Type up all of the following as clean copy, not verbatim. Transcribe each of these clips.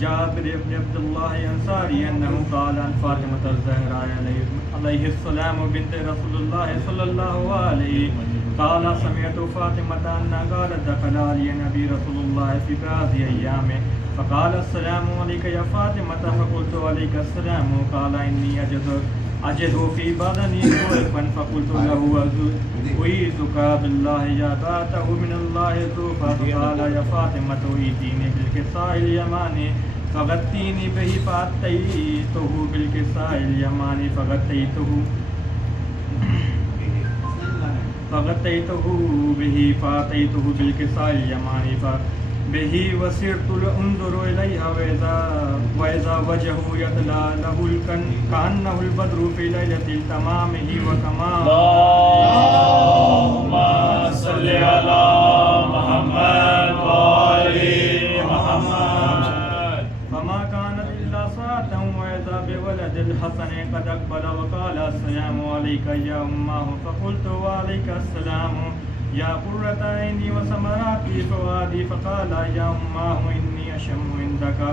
जाबिर इब्न अब्दुल्लाह अंसारी अन्नहु क़ाल अन फ़ातिमा अज़-ज़हरा अलैहिस्सलाम बिन्त रसूलुल्लाह सल्लल्लाहु अलैहि क़ाल समिअतु फ़ातिमता अन्ना क़ालत दख़ला अलैया नबी रसूलुल्लाह फ़ी बाज़ि अय्याम फ़क़ाल अस्सलामु अलैका या फ़ातिमता फ़क़ुल्तु अलैका अस्सलाम क़ाल इन्नी अजिदु फ़ी बदनी ग़ुल्फ़न फ़क़ुल्तु लहु उईज़ुका बिल्लाहि या बातहु मिनल्लाहि ज़ुफ़ा फ़क़ाल या फ़ातिमतु ईतीनी बिल-किसाइल यमानी फ़ग़त्तीनी बिही फ़अतैतुहु बिल-किसाइल यमानी फ़ग़त्तैतुहु बिही फ़अतैतुहु बिल-किसाइल यमानी बिही वसिरतु अंज़ुरु इलैहा वइज़ा वजहु यतला लहुल कअन्नहुल बद्रु फ़ी लैलतिल तमामिही व अल्लाहुम्मा सल्लि अला मुहम्मद व आलि मुहम्मद फमा कानत इल्ला साअतन वइज़ा बिवलदिल हसन क़द अक़बल व क़ाल अस्सलामु अलैका या उम्मह फ़क़ुल्तु व अलैका अस्सलाम या क़ुर्रत ऐनी व समराती फ़ुआदी फ़क़ाल या उम्मह इन्नी अशम्मु इंदका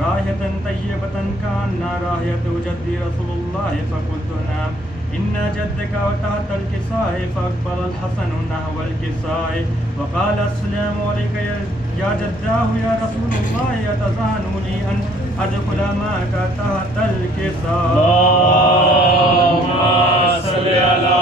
राहियतन तय्यबतन कअन्ना राहियतु जद्दी रसूलुल्लाह फ़क़ुल्तु नअम इन्ना जद्दका तहतल किसाए फ़अक़बल अल हसन नहवल किसाए व क़ाल अस्सलामु अलैका या जद्दाहु या रसूलुल्लाह यतज़ानु ली अन अदख़ुल मअका तहतल किसाए अल्लाहुम्मा सल्लि अला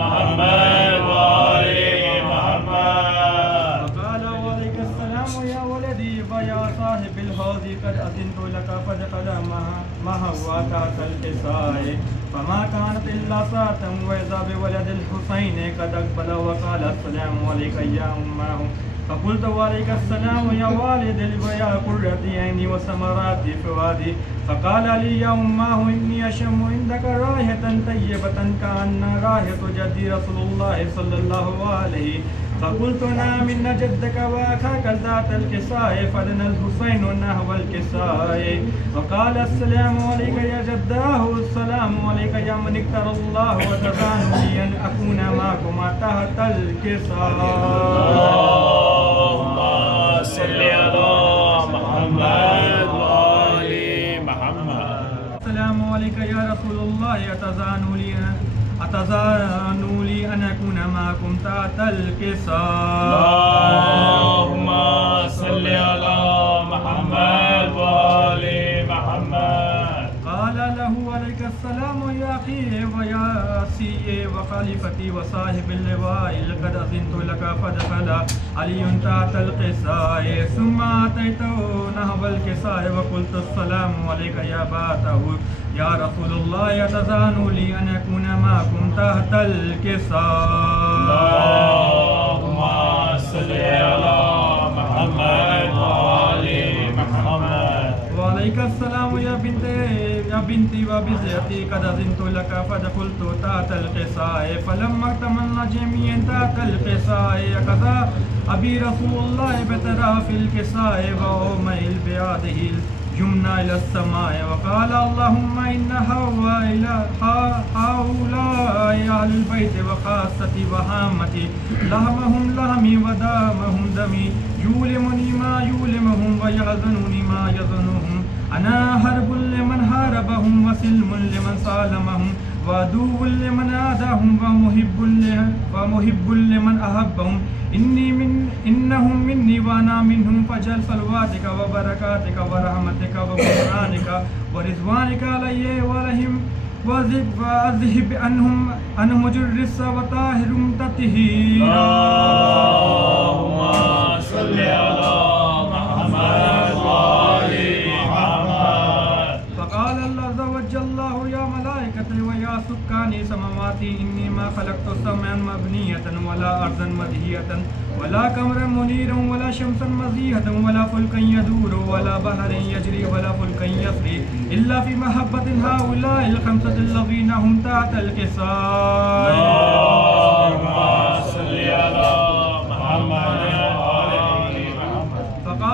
मुहम्मद व आलि मुहम्मद फ़क़ाल वअलैका अस्सलाम या वलदी व या साहिबिल हौज़ क़द अज़िनतु लका फ़दख़ल महवा तहतल किसाए फमा कानत इल्ला साअतन वइज़ा बिवलदिल हुसैन क़द अक़बल व क़ाल अस्सलामु अलैका या उम्मह फ़क़ुल्तु व अलैका अस्सलाम या वालिदी व या क़ुर्रती ऐनी व समराती फ़ुआदी फ़क़ाल ली या उम्मह इन्नी अशम्मु इंदका राहियतन तय्यबतन कअन्ना राहियतु जद्दी रसूलुल्लाह सल्लल्लाहु अलैहि फ़क़ुल्तु नअम इन्ना जद्दका व अखाका ज़ातल किसाए फ़दनल हुसैन नहवल किसाए व क़ाल अस्सलामु अलैका या जद्दाहु अस्सलामु अलैका या मन इख्तरल्लाहु व तज़ानु ली अन अकूना मअकुमा तहतल किसाए अल्लाहुम्मा सल्लि अला मुहम्मद व आलि मुहम्मद अस्सलामु अलैका या रसूलुल्लाह अतज़ानु ली अन अकूना मअकुम तहतल किसाए अल्लाहुम्मा सल्लि अला मुहम्मद व आलि मुहम्मद क़ाल लहु अलैका अस्सलाम या अख़ी व या असी व ख़लीफ़ती व साहिबिल लिवाइल क़द अज़िनतु लका फ़दख़ल अलियुन तहतल किसाए सुम्मा अतैतहु नहवल किसाए व क़ुल्तु अस्सलामु अलैका या बातहु या रसूलल्लाह यतज़ानु ली अन अकूना मअकुम तहतल किसाए अल्लाहुम्मा सल्लि अला मुहम्मद व आलि मुहम्मद व अलैका अस्सलाम या बिन्ती व बिज़्ज़ती क़द अज़िनतु लका फ़दख़ुल्तु तहतल किसाए फ़लम्मा तमन्ना जमीअन तहतल किसाए कज़ा अबी रसूलुल्लाह बितराफ़िल किसाए व उमैल बियादिहिल जुम्ना इला समाए व क़ाल अल्लाहुम्मा इन्ना हाउलाए अहलुल बैत व ख़ास्सती व हामती लहमहुम लहमी व दामहुम दमी युलिमुनी मा युलिमुहुम व यहज़नुनी मा यहज़नुहुम अना हर्बुल लिमन हारबहुम व सिल्मुल लिमन सालमहुम व अदुव्वुल लिमन आदाहुम व मुहिब्बुल लिमन अहब्बहुम इन्नहुम मिन्नी व अना मिन्हुम फजल सलवातिका व बरकातिका व रहमतिका व ग़ुफ़रानिका व रिज़वानिका अलैहि व अलैहिम व अज़हिब अन्हुम मुजर्रिस व ताहिरुम तत्हीरा अल्लाहुम्मा सल्लि अला मुहम्मद व आलि मुहम्मद फ़क़ाल अज़्ज़ व जल्लहु या मलाइकती व या सुक्कानी समावाती इन्नी मा ख़लक़्तु समअन मबनियतन वला अर्ज़न मदहियतन वला क़मरन मुनीरन वला शम्सन मज़ीहतन वला फ़ुल्कन यदूरु वला बहरन यजरी वला फ़ुल्कन यसरी इल्ला फ़ी महब्बतिन हाउलाइल ख़म्सतिल लज़ीना हुम तहतल किसाए अल्लाहुम्मा सल्लि अला मुहम्मद व आलि मुहम्मद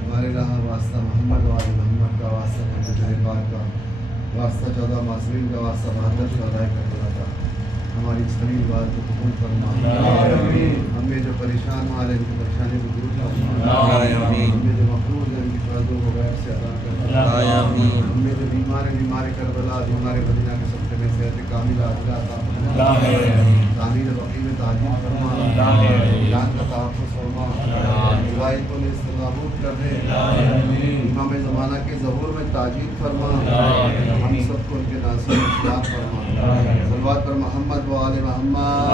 हमारे रहा वास्ता मोहम्मद वाले मोहम्मद का वास्ता तरीक़ात का वास्ता 14 मासूमीन का वास्ता 72 शहदाए का खुदा का हमारी इस खलील बात को कबूल फरमा। हमें जो परेशान वाले उनकी परेशानी को दूर फरमा। हमें जो मखलूक है उनकी फर्जों को गैर से अदा करना। हमें जो बीमार करबला बीमार मदीना के सबसे में सेहत कामिल अता फरमा। तामीर वक़ी में ताजील फरमा। जान का तहफ़्फ़ुज़ फरमा। रिवायतों में इस्तेमाल कर दे। इमाम ज़माना के ज़हूर में ताजील फरमा। हम सबको उनके नासिर इस्लाम फरमा। सल्लल्लाहु पर मोहम्मद व आले मोहम्मद।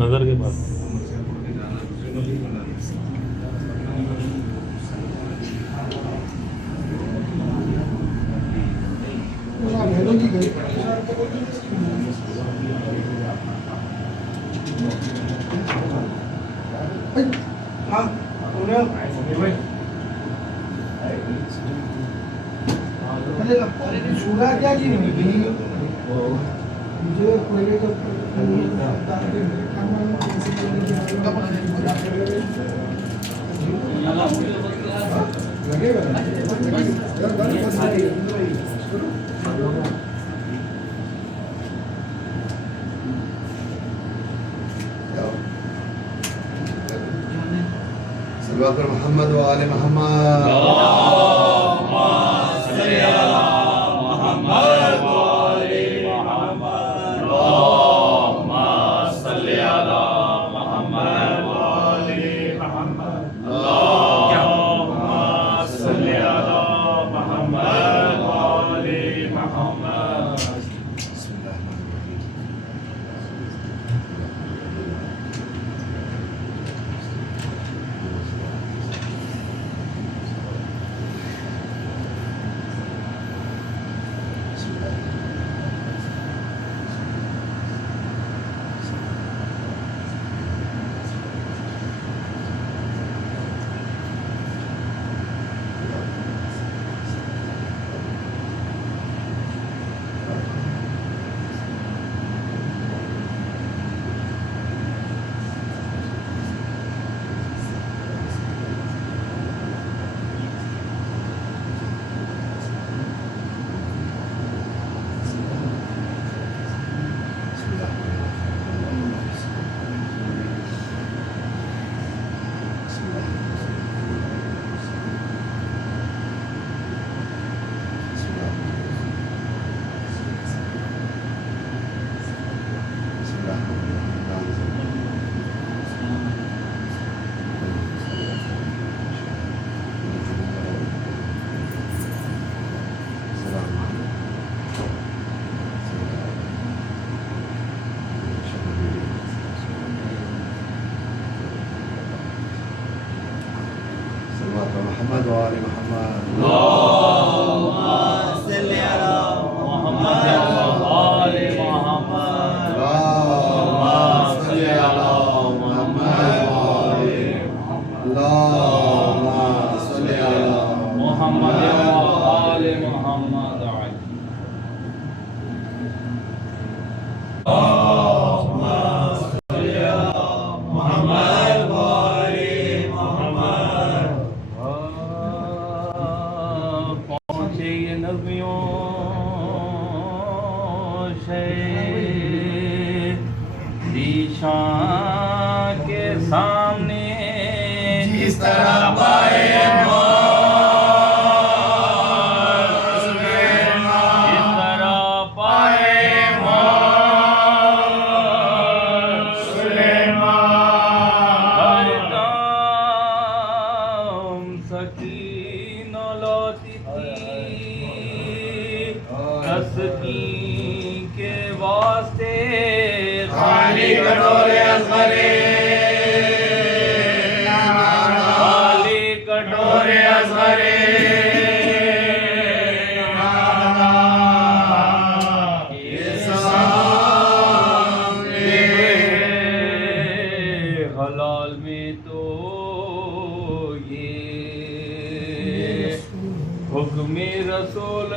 नजर के पास हाँ अरे छुरा क्या की नहीं मुझे कोयले के ऊपर लगेगा सल्लल्लाहु मोहम्मद व आले मोहम्मद मोहम्मद व आले मोहम्मद दिशा के सामने जिस तरह पाए के वास्ते खाली कटोरे असगरे खाली कटोरे असगरे हलाल में तो ये हुक्म रसूल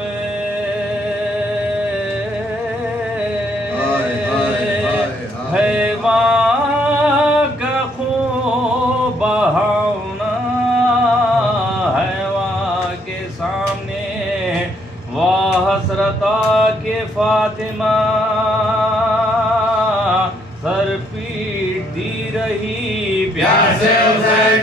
हैवान का खूब बहाना हैवान के सामने वाह हसरता के फातिमा सर पीट दी रही प्यार से हुसैन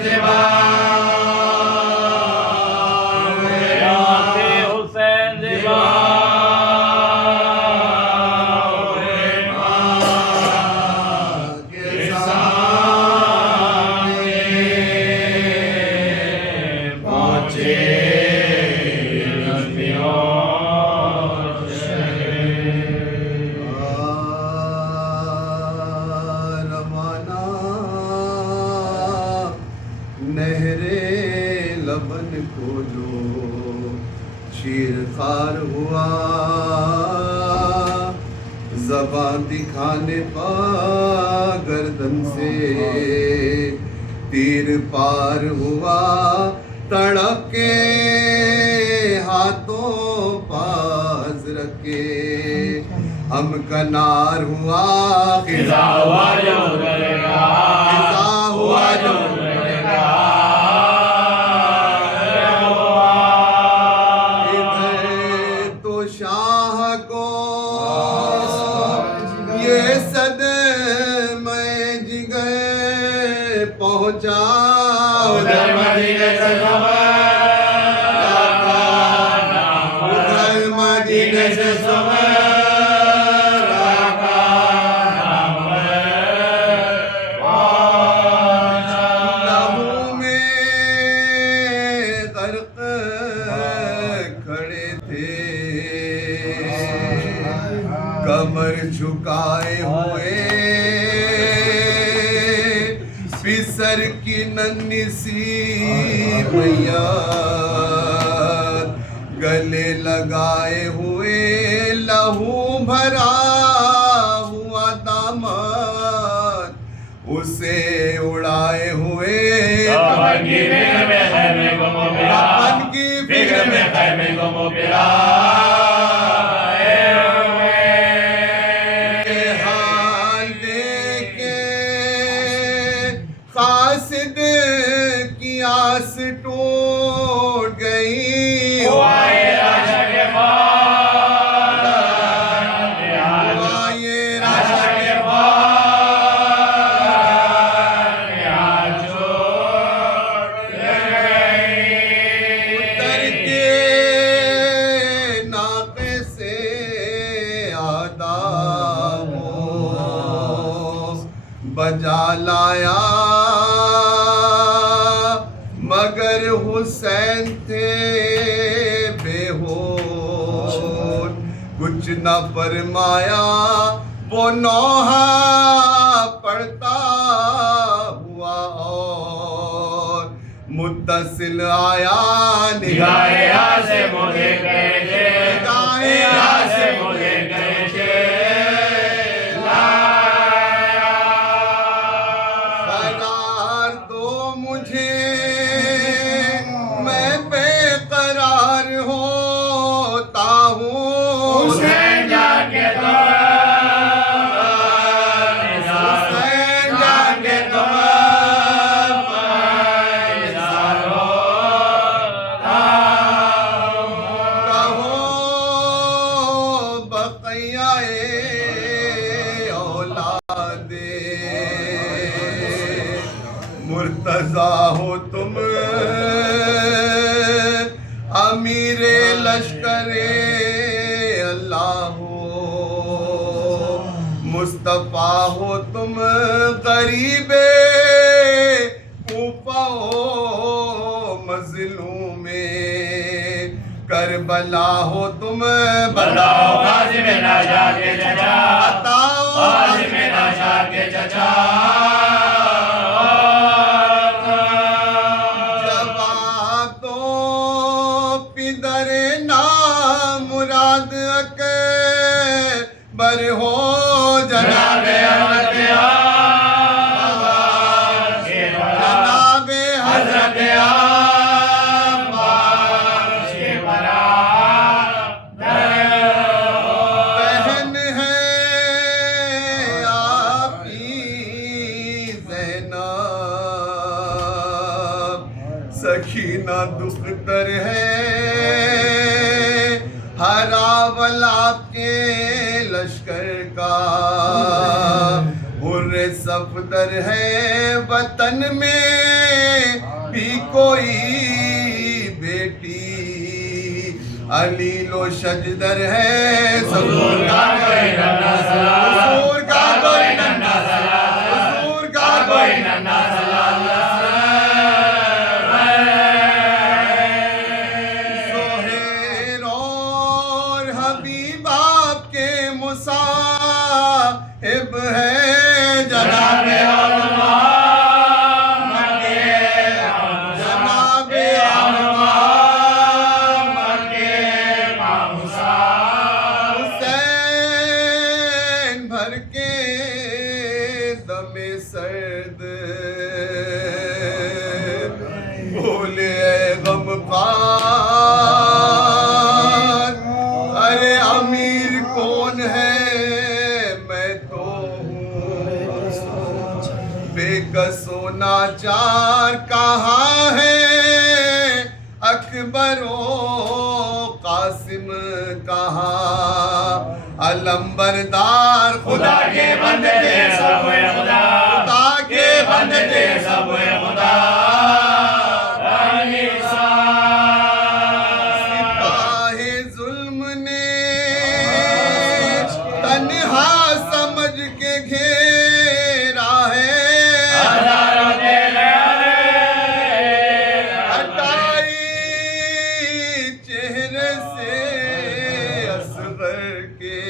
नहरे लबन को जो शीर खार हुआ ज़बां दिखाने पा गर्दन से तीर पार हुआ तड़के हाथों पास रखे हम कनार हुआ खिजा हुआ जो डरेगा, खिजा हुआ जो डरेगा। इधर तो शाह को ये सदमे जिगर पहुंचा उधर मदीने से उधर मदीने से लहू में गर्क खड़े थे कमर झुकाए हुए पिसर की नन्ही सी मैया गले लगाए हुए लहू भरा हुआ दामन उसे उड़ाए हुए कफन की फिक्र में खैमे को मोबिरा, कफन की फिक्र में खैमे को मोबिरा। हाल लेके कासिद की आस टूट गई हुआए आशा के बाद, हुआ ये आशा के बाद यहाँ छोड़ गई। उतर के नाके से आदा हो बजा लाया मगर हुसैन थे बेहोश कुछ न फरमाया वो नौहा पड़ता हुआ और मुत्तसिल आया निगाहे यहाँ से मुझे गए थे, निगाहे यहाँ से मुझे गए थे। करार दो मुझे मैं बेकरार होता हूँ हुसैन जाके तो हुसैन जाके तुम कहो बक़िया औलादे मुर्तजा हो तुम अमीरे लश्करे अल्लाह हो मुस्तफा हो तुम गरीबे कूफा हो मजलूमे करबला हो तुम बताओ गाजी में ना जाके चचा, बताओ गाजी में ना जाके चचा। जवाब दो पिदर ना मुराद अकबर हो जनाबे जनाबे हज़रत जनाबे अब्बास के बराबर बहन है आपकी ज़ैनब सखीना दुख्तर है हरावल आपके लश्कर का हुर्रे सफदर है वतन में भी कोई बेटी अलीलो शजदर है हुजूर का कोई नन्हा सलाल, हुजूर का कोई नन्हा सलाल, हुजूर का कोई नन्हा सलाल। सोहेर और हबीब आपके मुसाहिब है जनाबे उलमा मक्के, जनाबे उलमा मक्के मामूसा। हुसैन भर के अकबरो कासिम कहा अलंबरदार खुदा के बंदे सब है खुदा, खुदा के बंदे सब है खुदा। सिपाहे जुल्म ने तन्हा समझ के घेरा है, हटाई चेहरे से असगर के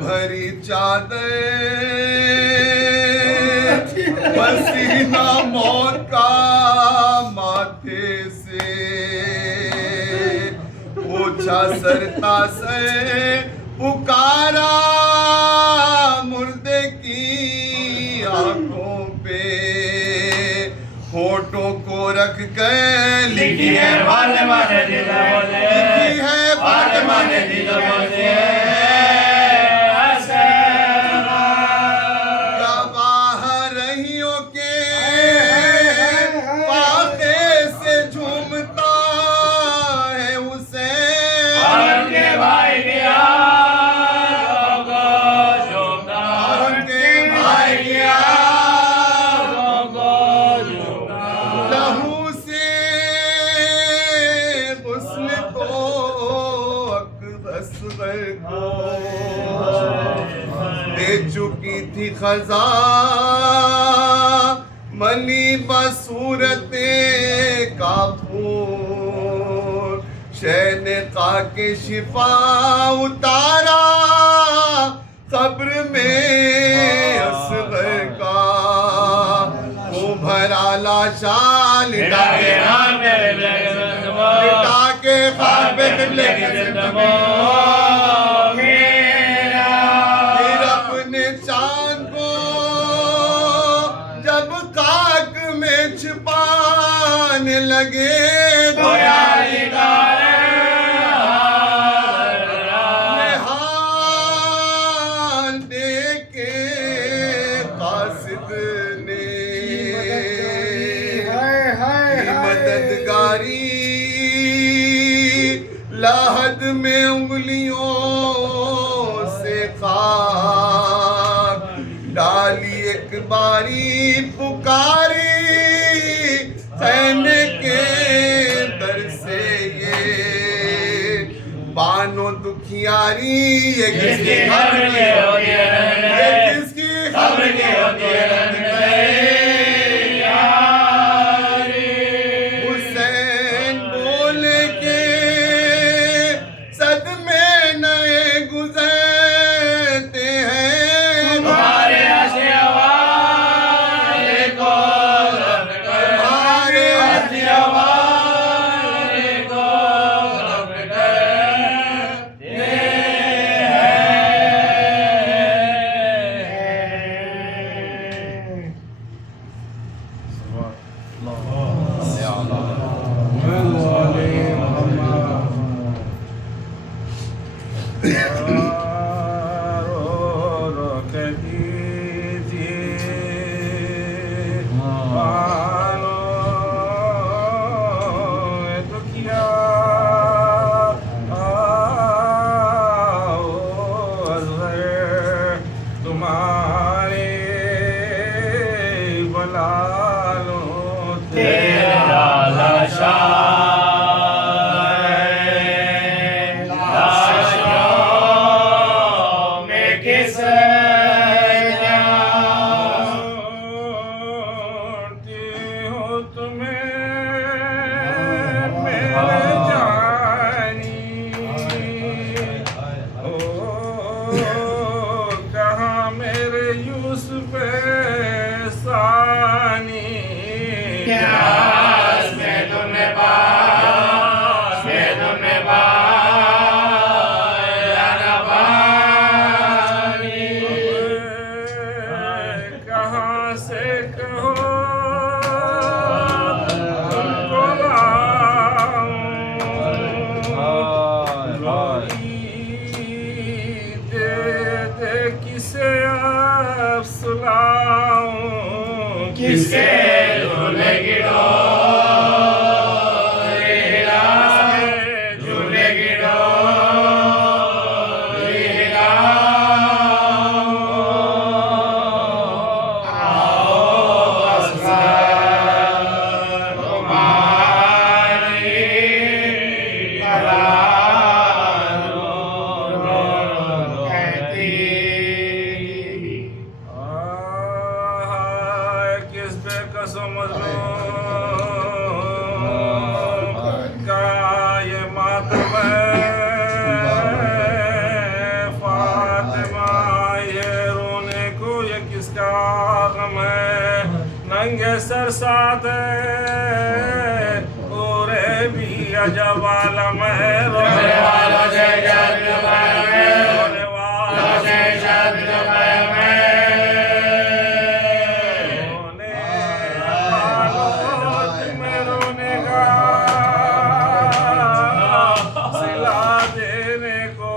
भरी चादर पसीना मौत का माथे से पोछा सरता से पुकारा मुर्दे की आंखों पे फोटो को रख कर लिखी है फातिमा ने दिल बोले, लिखी है फातिमा ने दिल बोले। गवाह रहियों के पाखे से झूमता है उसे, उनके भाई की आंखों को झूमता, उनके भाई की आंखों को झूमता। लहू से गुस्ल को असगर को दे चुकी थी खजा मनी बसूरत काफूर, शहनका के शिफा उतारा कब्र में असगर का, वो भरा लाशा लिटा के लिटा के खाबे किबले की जिंदगी, फिर अपने चांद को जब खाक में छिपाने लगे तो हाल देके कासिद ने मददगारी लाहद में उंगलियों से खाक डाली, एक बारी पुकारी खैमे के दर से ये बानो दुखियारी, ये किसकी खबर की होती है, ये किसकी खबर की होती है। हुसैन बोले के सदमे नए गुजरते हैं, तुम्हारे आशिया वाले को रब कर, तुम्हारे आशिया वाले को रब करते हैं। साथ पूरे भी अजब आलम है रोने वालों से जग कायम है रोने वालों से जग कायम है रोने वालों में रोने का सिला देने को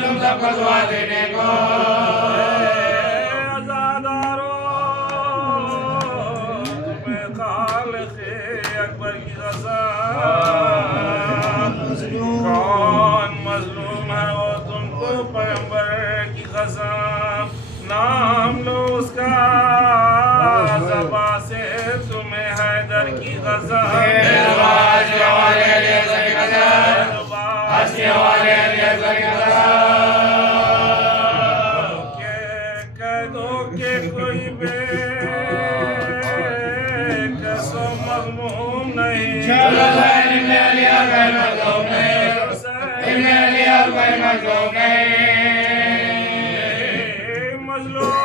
तुम सबको दुआ देने को अकबर की कसम कौन मजलूम है वो तुमको पैगंबर की कसम नाम लो उसका ज़बा से तुम्हें हैदर की कसम कह दो के कोई बेकसो मग़मूम नहीं मज़लूम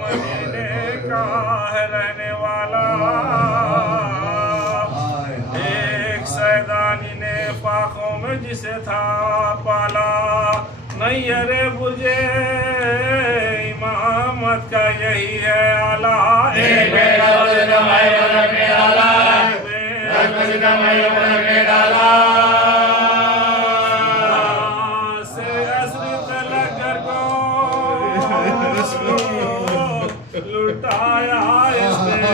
मदीने का है रहने वाला एक सैदानी ने फाखों में जिसे था पाला नैयरे बुझे इमामत का यही है आला एक से असर तलक कर को लुटाया इसने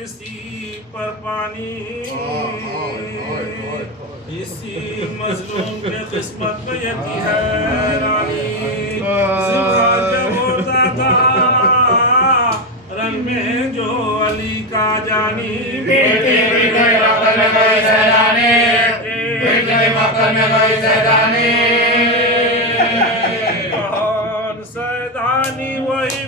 इसी पर पानी इसी मजलूम के किस्मत में यती है रानी जिंदा जब होता था रंग में जो अली का जानी बेटे कौन सैदानी वही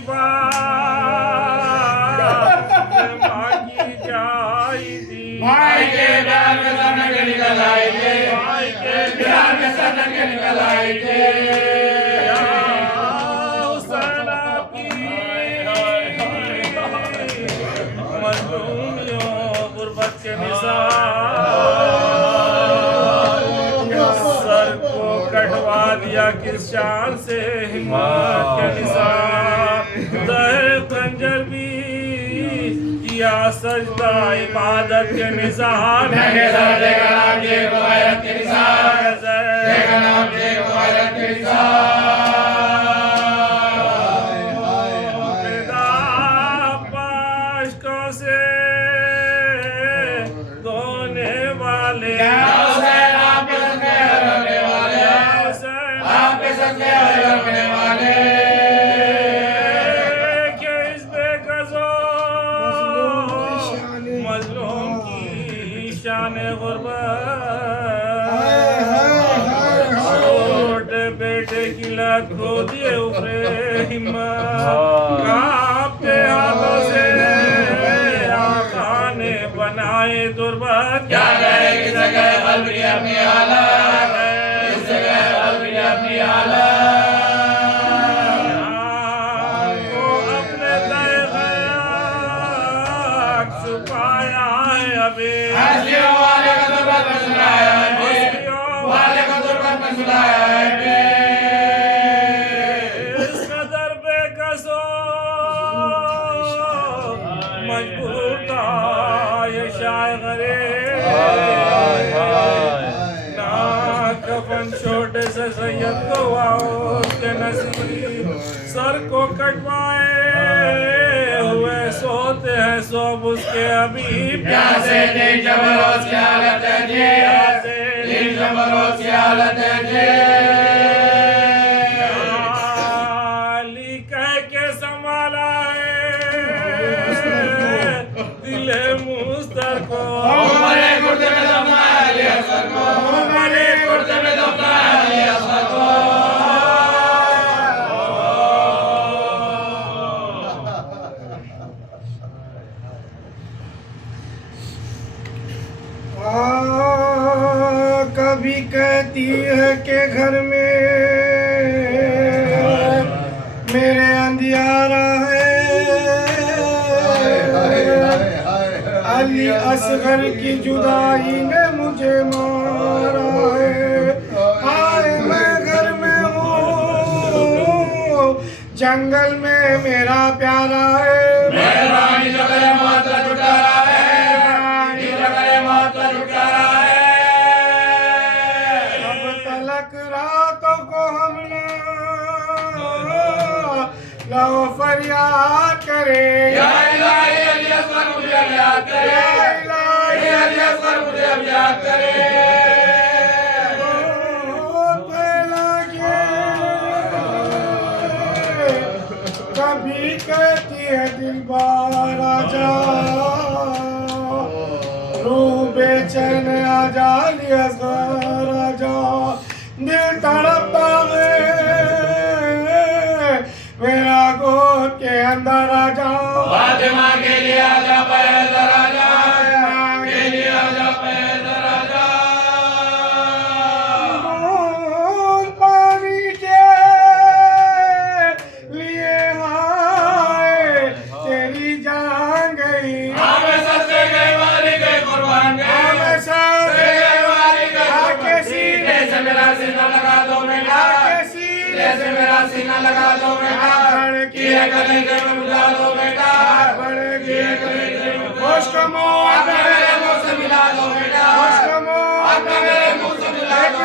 भाई के प्यार में सनक के निकल आए थे भाई के प्यार में सनक के निकल आए थे मजलूमियों गुर्बत के सर को कटवा दिया किस शान से हिम्मत के निसार दर खंजर भी किया सजदा इबादत के निसार से धोने वाले मजलूम की शान गुर्बत छोटे बेटे की लत को दिए ऊपरे हिम्मत कांपते हाथों से आका ने बनाए दुर्बत क्या करे किस जगह कल्बी अपनी हालत किस जगह कल्बी अपनी हालत छुपाया है अभी वाले को दुर्बत में सुनाया है वाले को दुर्बत में सुनाया है इस नजर बेकसो मजबूर था ये शायर ना कफन छोटे से सैयद को आओ उसके नसीब सर को कटवाए हुए सोते हैं सब उसके अभी प्यासे दिन जबरोज की हालत है जी दिन जबरोज की हालत है जी अली कह के संभाला है दिले मुस्तर को हमारे कुर्ते में दफनाया अली असर को हमारे कुर्ते में दफनाया अली असर को कभी कहती है कि घर में मेरे अंधियारा है, अली असगर की जुदाई ने मुझे मारा है। आए मैं घर में हूँ, जंगल में मेरा प्यारा है। अब तलक रातों को हम लो फरियाद करे, कभी कहती है दिल बार आजा, रूह बेचैन आजा, असगर आजा, दिल तड़पता है मेरा गोद के अंदर आजा। फातिमा के लिए आजा, पैदर आजा, के लिए आजा, पैदर आजा। पानी के लिए हाय तेरी जान गई, हमें सस्ते गए वाली गए कुर्बान गए, हमें सब गए वाली गए आके सीने से मेरा सीना लगा दो बेटा, आके सीने से मेरा सीना लगा दो बेटा, किए कलेजे में बुला दो बेटा, किए कलेजे में खुश कमो मेरे मुंह से मिला दो बेटा, खुश कमो मेरे मुंह से मिला दो,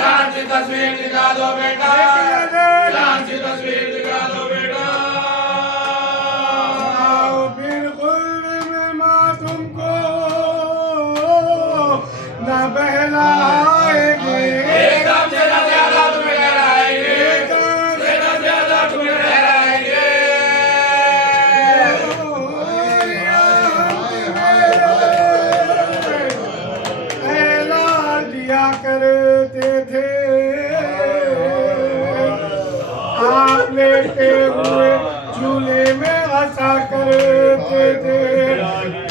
जान की तस्वीर दिखा दो बेटा, जान की तस्वीर दिखा दो बेटा। आओ बिल्कुल में माँ तुमको न बहलाएंगे, एकदम से न ज्यादा तुम्हें डराएंगे, से न ज्यादा तुम्हें डराएंगे। ऐलान दिया करते थे आप लेटे हुए झूले में हंसा करते थे,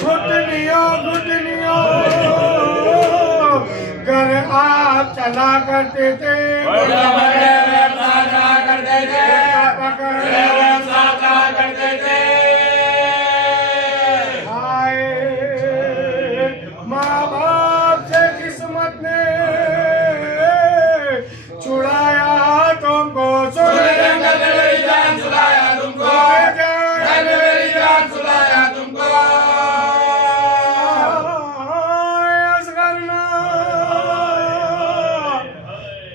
घुटनियों घुटनियों घर आप चला करते थे, माँ बाप से किस्मत ने छुड़ाया तुमको, मेरी जान छुड़ाया तुमको, मेरी जान छुड़ाया तुमको।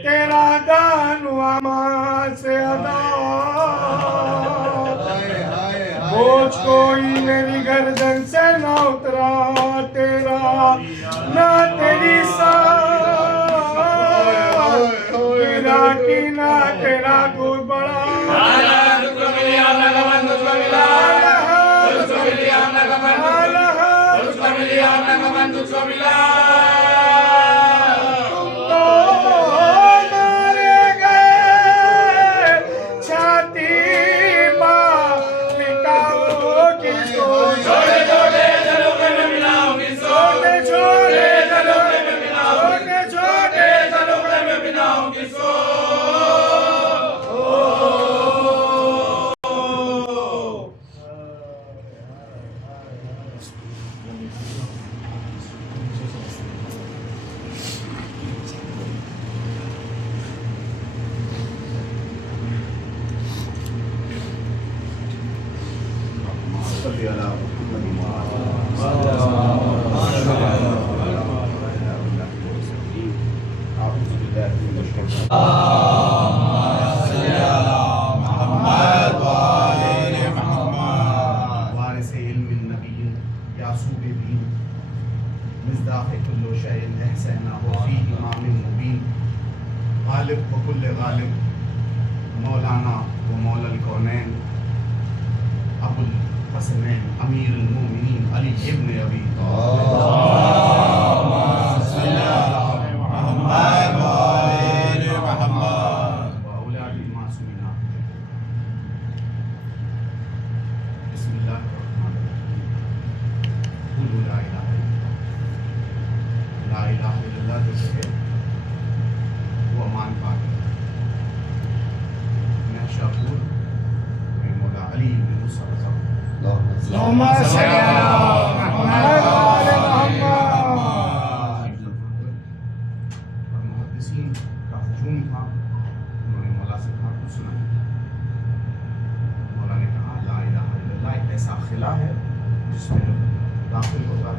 तेरा दान हुआ माँ से अदा, बोझ कोई मेरी गर्दन से ना उतरा तेरा, ना तेरी तेरा की ना तेरा दूध बड़ा, तुझको मिली हमने गमन, तुझको मिला, तुझको मिली हमने गमन, तुझको मिली हमने गमन, तुझको मिला। गालिब वकुल गालिब मौलाना व मौला कौनैन अबुल हसनैन अमीर मोमिनीन अली इब्न अबी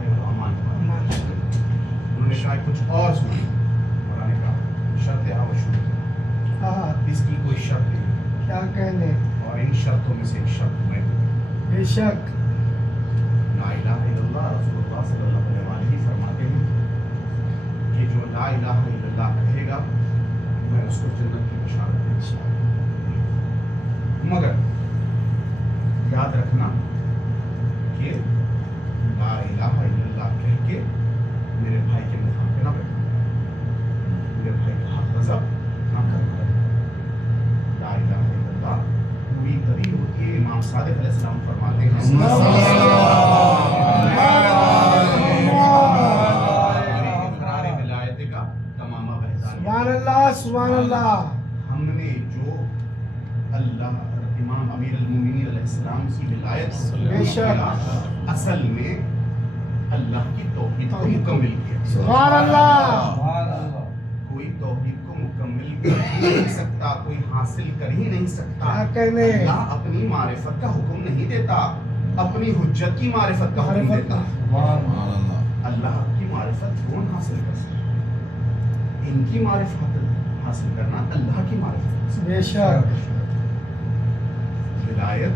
रहमान। उन्होंने शायद कुछ और सुना, मौलाना ने कहा शर्त है वो शुरू, इसकी कोई शर्त नहीं, क्या कहने, और इन शर्तों में से एक शर्त मैं बेशक ला इलाहा इल्लल्लाह रसूलुल्लाह सल्लल्लाहु अलैहि वसल्लम फरमाते हैं कि जो ला इलाहा इल्लल्लाह कहेगा मैं उसको जन्नत की बशारत दूंगा। मगर याद रखना कि ला इलाहा इल्लल्लाह कह के मेरे भाई के मुखाम पे ना बैठना, मेरे भाई का हक गज़ब ना करना। ला इलाहा इल्लल्लाह पूरी तरी होती है। इमाम सादिक अलैहिस्सलाम फरमाते हैं इकरार विलायत का तमामा बहतान। सुभान अल्लाह, सुभान अल्लाह। हमने जो अल्लाह इमाम अमीर अल-मोमिनीन अलैहिस्सलाम की विलायत बेशक असल में अल्लाह की तौहीद को मुकम्मल किया। सुभान अल्लाह। कोई तौहीद को मुकम्मल कर ही नहीं सकता, कोई हासिल कर ही नहीं सकता। क्या कहने, अल्लाह अपनी मारिफत का हुक्म नहीं देता, अपनी हुज्जत की मारिफत का हुक्म देता। अल्लाह की मारिफत कौन हासिल कर सकता? इनकी मारिफत हासिल करना अल्लाह की मारिफत। बेशक विलायत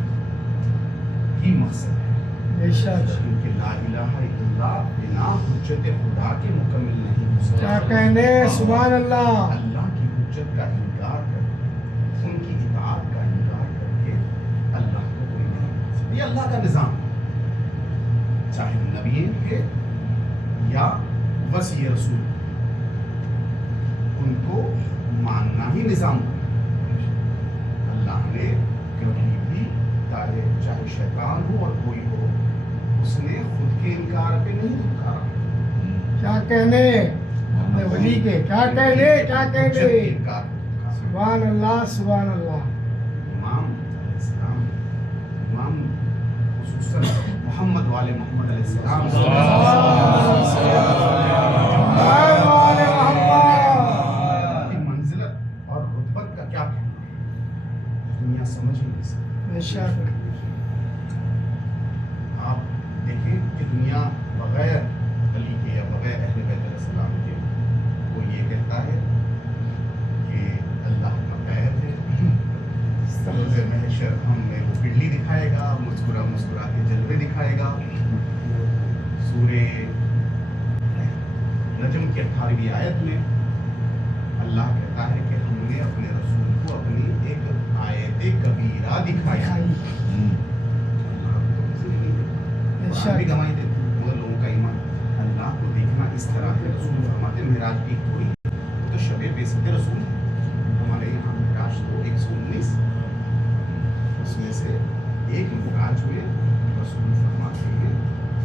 ही मकसद है, बेशक। क्योंकि ला इलाहा इल्लल्लाह बिना हुज्जत खुदा के मुकम्मल नहीं हो सकता। क्या कहने, सुभान अल्लाह। अल्लाह की हुज्जत का इनकार कर, उनकी इताअत का इनकार करके अल्लाह को कोई नहीं मान सकता। ये अल्लाह का निज़ाम है, चाहे नबी है या वसी रसूल, उनको मानना ही निज़ाम है। अल्लाह ने कभी भी चाहे शैतान हो और कोई हो, उसने खुद के इनकार पे नहीं धुकारा। क्या कहने, अपने वली के क्या कहने, क्या कहने। इनकार सुभान अल्लाह, सुभान अल्लाह। इमाम अलैहिस्सलाम, इमाम खुसूसन मोहम्मद वाले मोहम्मद अलैहिस्सलाम की मंजिलत और रुतबत का क्या कहना, दुनिया समझ ही नहीं सकती। बेशक आप देखें कि दुनिया बगैर अली के या बगैर अहले बैत अलैहिस्सलाम के वो ये कहता है कि अल्लाह का पैर है, रोज़े महशर हमें वो पिंडली दिखाएगा, मुस्कुरा मुस्कुरा के जलवे दिखाएगा। सूरे नजम की 18वीं आयत में अल्लाह कहता है कि हमने अपने रसूल को अपनी एक आयत कबीरा दिखाई। कुरान भी गवाही देते हैं वो लोगों का ईमान अल्लाह को देखना इस तरह है। रसूल फरमाते हैं मेराज की कोई तो शबे बेसत रसूल हमारे यहाँ मेराज तो 119 उसमें से एक मेराज हुए। रसूल फरमाते हैं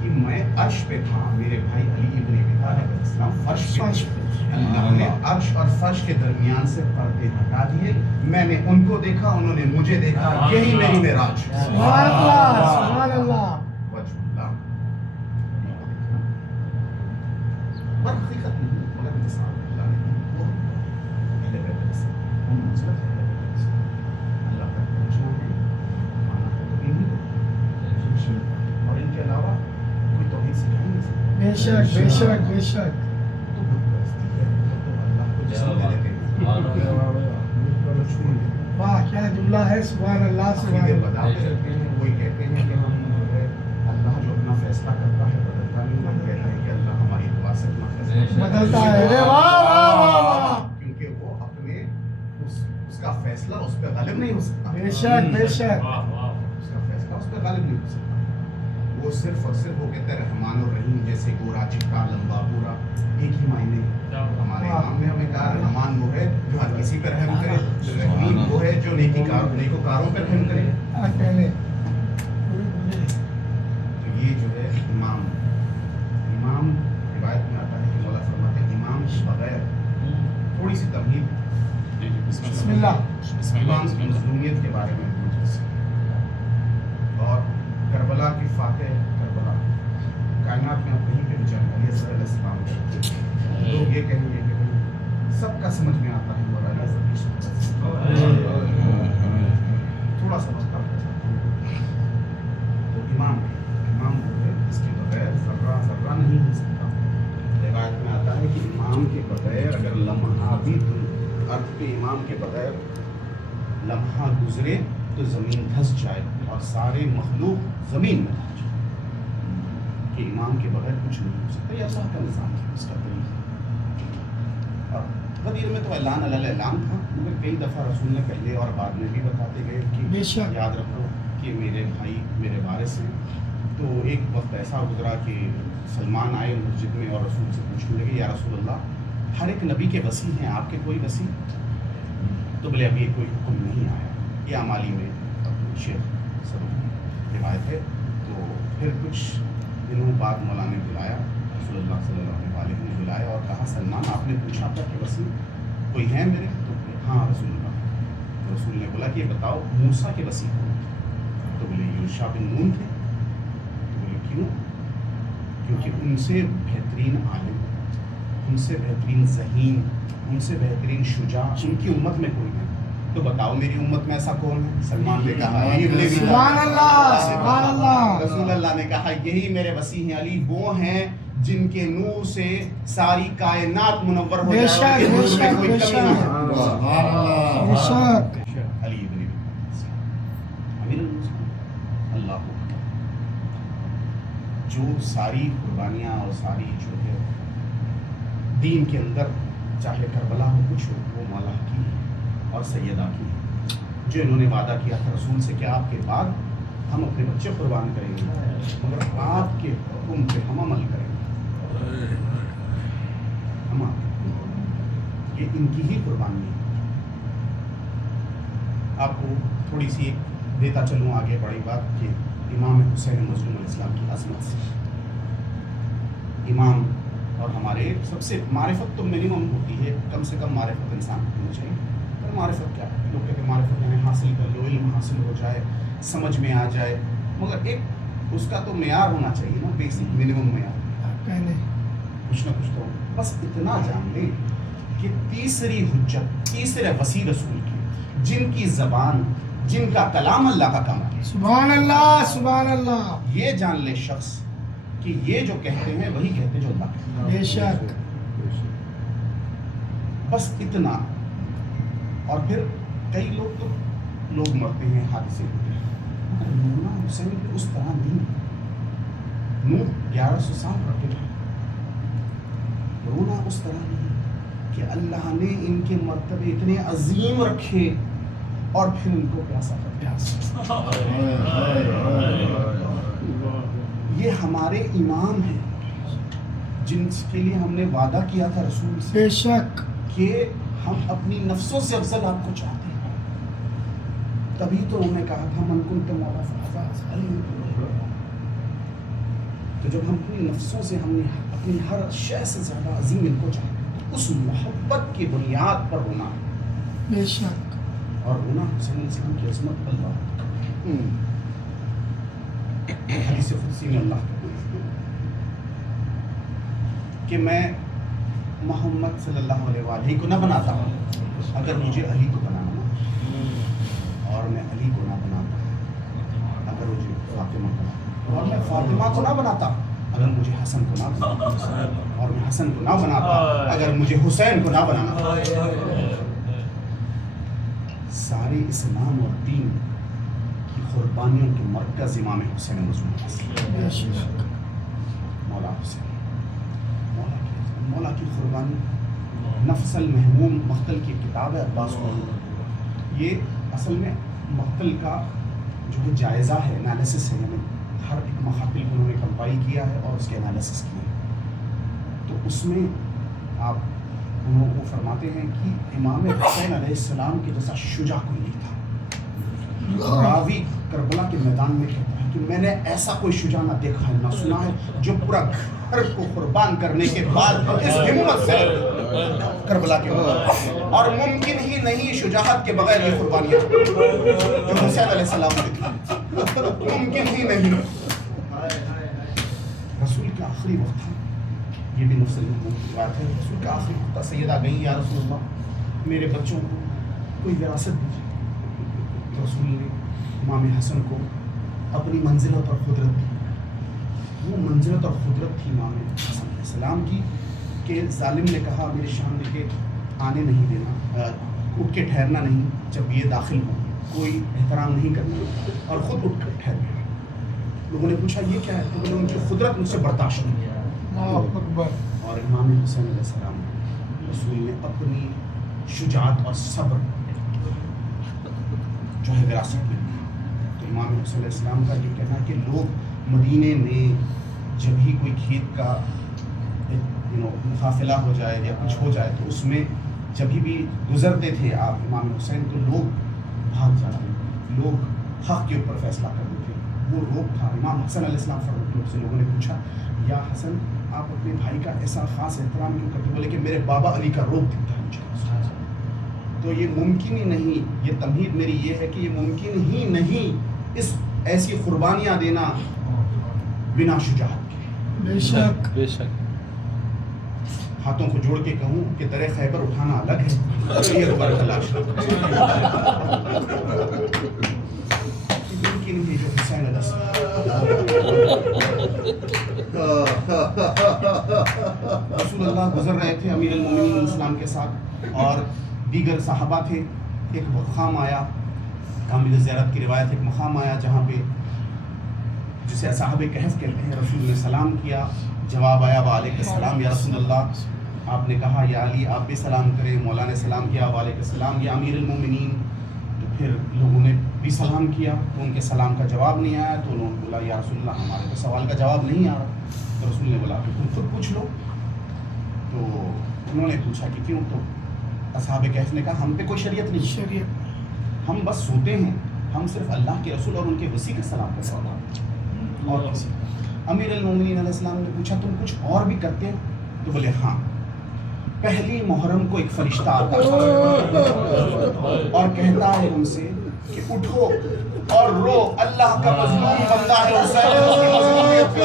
कि मैं अर्श पे था, मेरे भाई अली इब्न अबी तालिब अलैहिस्सलाम फर्श पे। अल्लाह ने अर्श और फर्श के दरमियान से पर्दे हटा दिए, मैंने उनको देखा, उन्होंने मुझे देखा, यही मेरी मेराज। सुभान अल्लाह, सुभान अल्लाह। पर हकीकत नहीं, मगर इंसान अल्लाह ने वो अहले बैत अलैहिस्सलाम मंजिलत है। अल्लाह तक पहुंचना है, माना है तो इन्हीं को, और इनके अलावा कोई तौहीद सिखा नहीं सकता। बेशक बेशक बेशक। तो बुत परस्ती है, तो अल्लाह को जिस्म दे देते हैं, छोड़ देते हैं। वाह क्या जुमला है, सुभान अल्लाह, सुभान अकीदे अल्लाह। बताते रहते हैं, कोई कहते हैं कि हम जो है अल्लाह जो अपना फैसला करता है बदलता नहीं। हम कहते हैं कि अल्लाह हमारी दुआ से अपना फैसला बदलता है। अरे वाह वाह वाह वाह। क्योंकि वो अपने उसका फैसला उस पर गालिब नहीं हो सकता। बेशक बेशक। उसका फैसला उस पर गालिब नहीं हो सकता। वो सिर्फ और सिर्फ वो कहते हैं रहमान और रहीम, जैसे गोरा चिट्टा लंबा पूरा एक ही मायने। हमारे इमाम ने हमें कहा रहमान वो है जो हर किसी पर रहम करे, रहीम वो है जो नेकोकारों पर रहम करे। क्या कहने। तो ये जो है इमाम रिवायत में आता है कि मौला फरमाते हैं इमाम के बगैर, थोड़ी सी तमहीद बिस्मिल्लाह। इमाम की मज़लूमियत के बारे में और करबला की फातह करबला कायनात में आप कहीं पे भी चले अलैहिस्सलाम लोग ये कहेंगे कि सबका समझ में आता है और थोड़ा सा बता तो इमाम वो है इसके बगैर जर्रा जर्रा कि इमाम के बगैर लम्हा गुजरे तो ज़मीन धंस जाए और सारे मखलूक ज़मीन में धंस जाए, कि इमाम के बगैर कुछ नहीं हो सकता। ये अल्लाह का निज़ाम है, इसका तरीका। और गदीर में तो ऐलान अलल ऐलान था, मगर कई दफ़ा रसूल ने पहले और बाद में भी बताते गए कि बेशक। याद रखो कि मेरे भाई मेरे वारिस हैं। तो एक वक्त ऐसा गुजरा कि सलमान आए मस्जिद में और रसूल से पूछने लगे, या रसूल अल्लाह, हर एक नबी के वसी हैं, आपके कोई वसी? तो बोले अभी कोई हुक्म नहीं आया। ये अमाली में शेख सब रिवायत है। तो फिर कुछ दिनों बाद मौलाना ने बुलाया, रसूलुल्लाह सल्लल्लाहु अलैहि वसल्लम ने बुलाया और कहा, सलमान आपने पूछा था कि वसी कोई है मेरे? तो हाँ रसूलुल्लाह। तो रसूल ने बोला कि ये बताओ मूसा के वसी कौन? तो बोले यूशा बिन नून थे। तो बोले क्यों? क्योंकि उनसे बेहतरीन आलिम, उनसे बेहतरीन ज़हीन, उनसे बेहतरीन शुजा उनकी उम्मत में कोई नहीं। तो बताओ मेरी उम्मत में ऐसा कौन है? सलमान ने कहा इब्ने अबी सुभान अल्लाह, सुभान अल्लाह। रसूल अल्लाह ने कहा यही मेरे वसी हैं। अली वो हैं जिनके नूर से सारी कायनात मुनव्वर हो बेशक, जाए, उनके नूर में बेशक, कोई कमी बेशक। ना हो। बेशक। अली इब्ने अबी अमीरुल मुस्लिमीन, अल्लाह हू अकबर। जो सारी कुर्बानियाँ और सारी जो है दीन के अंदर, चाहे करबला हो कुछ हो, वो मौला की और सैयदा की, जो इन्होंने वादा किया था रसूल से कि आपके बाद हम अपने बच्चे कुर्बान करेंगे, मगर आपके हुक्म पे हम अमल करेंगे। हम ये इनकी ही कुर्बानी है। आपको थोड़ी सी एक देता चलूँ आगे बड़ी बात कि इमाम हुसैन मज़लूम अलैहिस्सलाम की अज़मत से, इमाम और हमारे सबसे मारिफत तो मिनिमम होती है, कम से कम मारिफत इंसान को होनी चाहिए। पर मारिफत क्या है? लोग कहते हैं मारिफत यानी हासिल कर लो, इल्म हासिल हो जाए, समझ में आ जाए, मगर एक उसका तो मेयार होना चाहिए ना, बेसिक मिनिमम मेयार, कहने कुछ ना कुछ तो। बस इतना जान ले कि तीसरी हुज्जत, तीसरे वसी रसूल की, जिनकी ज़बान, जिनका कलाम अल्लाह का कलाम है, सुभान अल्लाह, सुभान अल्लाह। ये जान ले शख्स कि ये जो कहते हैं वही कहते हैं जो अल्लाह कहते हैं। बेशक। बस इतना। और फिर कई लोग तो लोग मरते हैं, हादसे होते हैं, मगर नूना हुसैन भी उस तरह नहीं। नूर 1100 साल रखे थे, रोना उस तरह नहीं कि अल्लाह ने इनके मर्तबे इतने अजीम रखे और फिर उनको प्यासा कर प्यास। ये हमारे इमाम हैं जिनके लिए हमने वादा किया था रसूल से बेशक। कि हम अपनी नफ्सों से अफजल आपको चाहते हैं। तभी तो उन्होंने कहा था मन कुंत मौला फहज़ा अली। तो जब हम अपनी नफ्सों से, हमने अपनी हर शय से ज़्यादा अजीम इनको चाहते हैं, तो उस मोहब्बत की बुनियाद पर होना है। बेशक। और होना हुसैन इस्लाम की अज़मत अल्लाह हदीस कुदसी में अल्लाह कि मैं मोहम्मद सल्लल्लाहु अलैहि वसल्लम को न बनाता अगर मुझे अली को बनाना, और मैं अली को ना बनाता अगर मुझे फातिमा को, और मैं फातिमा को ना बनाता अगर मुझे हसन को ना बनाना, और मैं हसन को ना बनाता अगर मुझे हुसैन को ना बनाना। सारे इस्लाम और दीन की कुर्बानियों के मरकज़ इमाम हुसैन मज़लूम मौला हुसैन, मौला की कुर्बानी। नफ्सल महमूम मख्तल की किताब है अब्बास को, ये असल में मख्तल का जो है जायज़ा है, एनालिसिस है, यानी हर एक महातिल को उन्होंने कंपाइल किया है और उसके एनालिसिस किया है। तो उसमें आप वो फरमाते हैं कि इमाम हुसैन अलैहिस्सलाम के जैसा शुजा कोई नहीं था। रावी करबला के मैदान में कहता है कि मैंने ऐसा कोई शुजा ना देखा है ना सुना है जो पूरा घर को कुर्बान करने के बाद इस हिम्मत से करबला के बाद, और मुमकिन ही नहीं शुजाअत के बगैर ये कुर्बानियां जो हुसैन अलैहिस्सलाम ने की, मुमकिन ही नहीं। रसूल का आखिरी वक्त था, ये भी नफ्सल महमूद की बात है। रसूल का आखिरी वक्त, सैयदा गई या रसूलल्लाह मेरे बच्चों को कोई विरासत दीजिए। तो रसूल ने इमाम हसन को अपनी मंजिलत और खुदरत दी। वो मंजिलत और खुदरत थी इमाम हसन अलैहिस्सलाम की कि जालिम ने कहा मेरे सामने के आने नहीं देना, उठ के ठहरना नहीं, जब ये दाखिल हो कोई एहतराम नहीं करना, और ख़ुद उठ कर ठहर गया। लोगों ने पूछा ये क्या है, तो बोले उनकी कुदरत मुझसे बर्दाश्त नहीं है। अल्लाहु अकबर। और इमाम हुसैन अलैहिस्सलाम रसूल ने अपनी शुजाअत और सब्र जो है विरासत में दी। तो इमाम हुसैन अलैहिस्सलाम का ये कहना कि लोग मदीने में जब भी कोई खेत का मुकाफिला हो जाए या कुछ हो जाए, तो उसमें जब भी गुजरते थे आप इमाम हुसैन, तो लोग भाग जाते, लोग हक़ के ऊपर फैसला करते थे। वो रोक था इमाम हसन अलैहिस्सलाम फरमाते से। लोगों ने पूछा या हसन आप अपने भाई का ऐसा ख़ास एहतराम क्यों करते? बोले कि मेरे बाबा अली का रोक दिखता है मुझे। तो ये मुमकिन ही नहीं, ये तमहीद मेरी ये है कि ये मुमकिन ही नहीं इस ऐसी कुर्बानियाँ देना बिना शुजाअत के। बेशक बेशक। हाथों को जोड़ के कहूँ कि दरे खैबर उठाना अलग है, तो ये दोबारा तलाश मुमकिन ही जो हुसैन रसूलुल्लाह गुजर रहे थे अमीरुल मोमिनीन इस्लाम के साथ, और दीगर सहाबा थे। एक मकाम आया, कामिल ज़ियारत की रिवायत, एक मकाम आया जहाँ पे जिसे असहाब कहफ कहते हैं। रसूल ने सलाम किया, जवाब आया वालेकुम या रसूलल्लाह। आपने कहा या अली आप भी सलाम करें, मौला ने सलाम किया वालेकुम या अमीरुल मोमिनीन। तो फिर लोगों ने भी सलाम किया, तो उनके सलाम का जवाब नहीं आया। तो उन्होंने बोला या रसूलल्लाह हमारे तो सवाल का जवाब नहीं आ रहा। तो रसूल ने बोला कि तुम खुद पूछ लो। तो उन्होंने पूछा कि क्यों? तो असहाब कहफ ने कहा हम पे कोई शरीयत नहीं, शरीयत हम बस सोते हैं, हम सिर्फ अल्लाह के रसूल और उनके वसी का सलाम करते हैं और किसी। अमीरुल मोमिनीन अलैहिस्सलाम ने पूछा तुम कुछ और भी करते हो? तो बोले हाँ, पहली मुहर्रम को एक फरिश्ता आता है और कहता है हमसे कि उठो और रो, अल्लाह का मज़लूम बंदा है हुसैन, उसकी मज़लूमियत पे।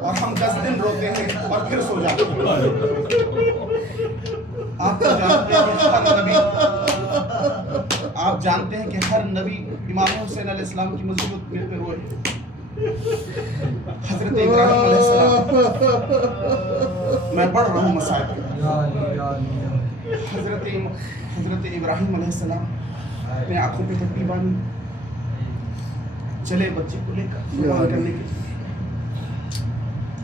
और हम 10 दिन रोते हैं और फिर सो जाते हैं। आप जानते हैं कि हर नबी इमाम हुसैन अलैहिस्सलाम की मज़लूमियत पे रोए। हज़रत इब्राहीम अलैहिस्सलाम, मैं पढ़ रहा हूँ मसाइब। हज़रत इब्राहीम अलैहिस्सलाम अपने आंखों पे पट्टी बांधी, चले बच्चे को लेकर कुर्बान करने के लिए,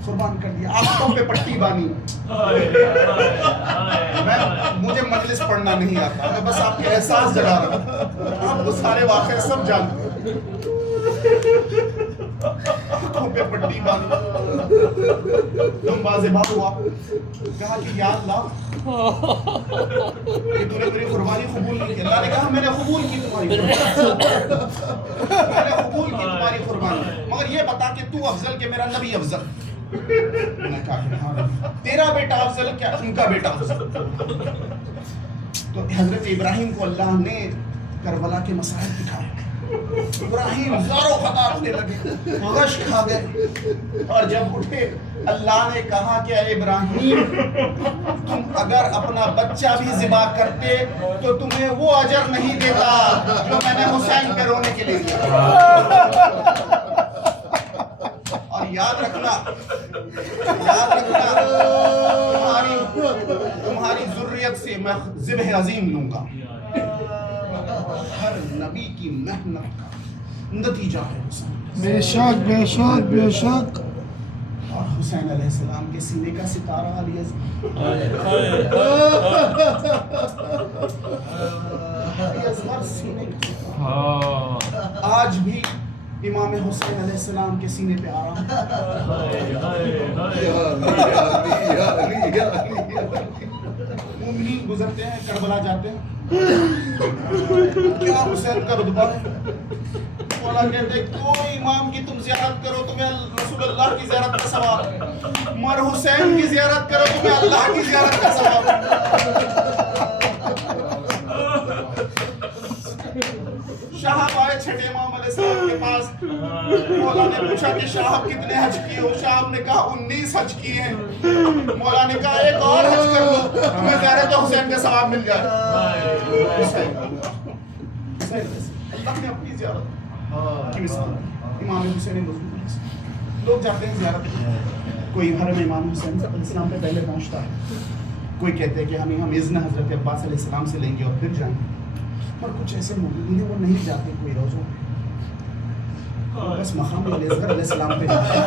कुर्बान कर दिया, आंखों पे पट्टी बांधी। मुझे मजलिस पढ़ना नहीं आता, मैं बस आपके एहसास जगा रहा हूँ, आप तो सारे वाक़े सब जानते हैं। आंखों पे पट्टी बांधी, तुम बाज़ेबा हुआ, कहा कि या अल्लाह कि तूने मेरी कुर्बानी कबूल नहीं की। अल्लाह ने कहा मैंने कबूल की तुम्हारी तुम्हारी कुर्बानी, मगर ये बता कि तू अफजल के मेरा नबी अफजल? मैंने कहा कि हाँ, तेरा बेटा अफजल क्या उनका बेटा अफजल? तो हजरत इब्राहीम को अल्लाह ने करबला के मसाइल दिखाए। इब्राहीम ज़ारो खता उठने लगे, गश खा गए, और जब उठे अल्लाह ने कहा कि इब्राहीम तुम अगर अपना बच्चा भी ज़िबा करते तो तुम्हें वो अजर नहीं देता जो मैंने हुसैन के रोने के लिए दिया। और याद रखना तुम्हारी ज़ुर्रियत से मैं ज़िब्ह अज़ीम लूंगा। हर नबी की मेहनत का नतीजा है हुसैन। बेशक बेशक बेशक। और हुसैन अलैहिस्सलाम के सीने का सितारा अली असगर सीने का सितारा आज भी इमाम हुसैन अलैहिस्सलाम के सीने पे आराम। मुमिनीन गुजरते हैं, करबला जाते हैं, क्या हुसैन का रुतबा है। मौला कहते कोई इमाम की तुम ज़ियारत करो तुम्हें रसूलुल्लाह की ज़ियारत का सवाब, मगर हुसैन की ज़ियारत करो तुम्हें अल्लाह की ज़ियारत का सवाब। शाहब आए छठे इमाम अलैहिस्सलाम के पास, मौला ने पूछा कि शाहब कितने हज किए हो? शाहब ने कहा 19 हज किए हैं। मौला ने कहा एक और हज कर लो, तुम्हें ज़ियारत हुसैन का सवाब मिल जाए। अल्लाह ने अपनी ज़ियारत की मिसाल इमाम हुसैन मज़लूम लोग जाते हैं ज़ियारत, कोई हरम इमाम हुसैन अलैहिस्सलाम पे पहले पहुंचता है, कोई कहते हैं कि हम इज़्न हज़रत अब्बास अलैहिस्सलाम से लेंगे और फिर जाएंगे, और कुछ ऐसे मोमिनीन हैं वो नहीं जाते कोई रोज़ों पे, बस मकाम असगर अलैहिस्सलाम पे जाते हैं।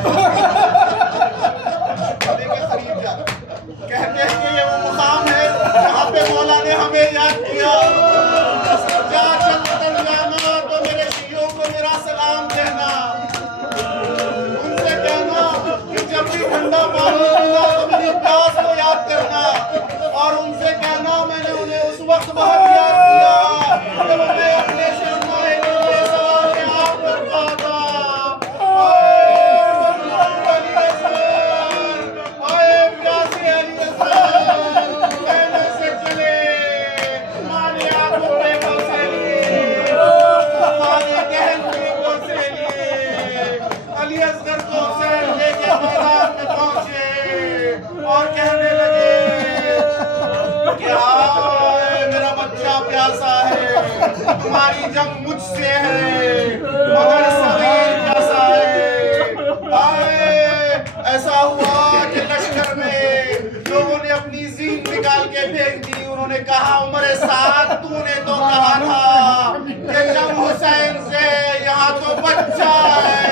कहते हैं कि ये वो मुकाम है जहाँ पे मौला ने हमें याद किया। जा चल जाना तो मेरे शियों को मेरा सलाम देना, उनसे कहना कि जब भी ठंडा पानी पीना तो मेरी प्यास को याद करना, और उनसे कहना मैंने उन्हें उस वक्त बहुत याद किया जब मैं अपने शर्माए के सवाल में आप करता था। और कहने लगे क्या मेरा बच्चा प्यासा है, तुम्हारी जंग मुझसे है, मगर शरीर कैसा है। ऐसा हुआ कि लश्कर में लोगों ने अपनी जीन निकाल के फेंक दी। उन्होंने कहा उमर साद तूने तो कहा था कि जंग हुसैन से, यहाँ तो बच्चा है।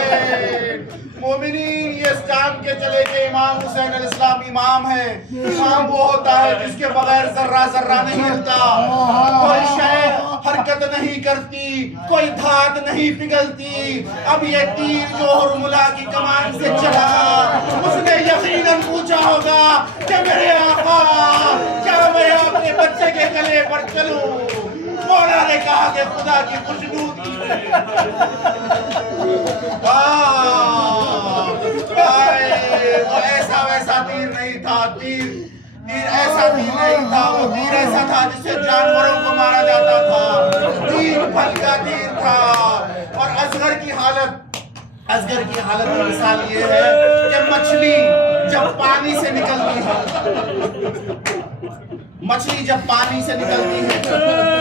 मोमिनीन ये जान के चले कि इमाम हुसैन अलैहिस्सलाम इमाम है। इमाम वो होता है जिसके बगैर जर्रा जर्रा नहीं हिलता, कोई शय हरकत नहीं करती, कोई धात नहीं पिघलती। अब ये तीर जो हुरमुला की कमान से चला, उसने यकीनन पूछा होगा कि मेरे आका क्या मैं अपने बच्चे के गले पर चलूं? मौला ने कहा कि खुदा की खुशनूदी वो ऐसा वैसा तीर नहीं था, तीर ऐसा तीर नहीं था, वो तीर ऐसा था जिससे जानवरों को मारा जाता था। 3 फल का तीर था। और असगर की हालत की मिसाल ये है कि मछली जब पानी से निकलती है,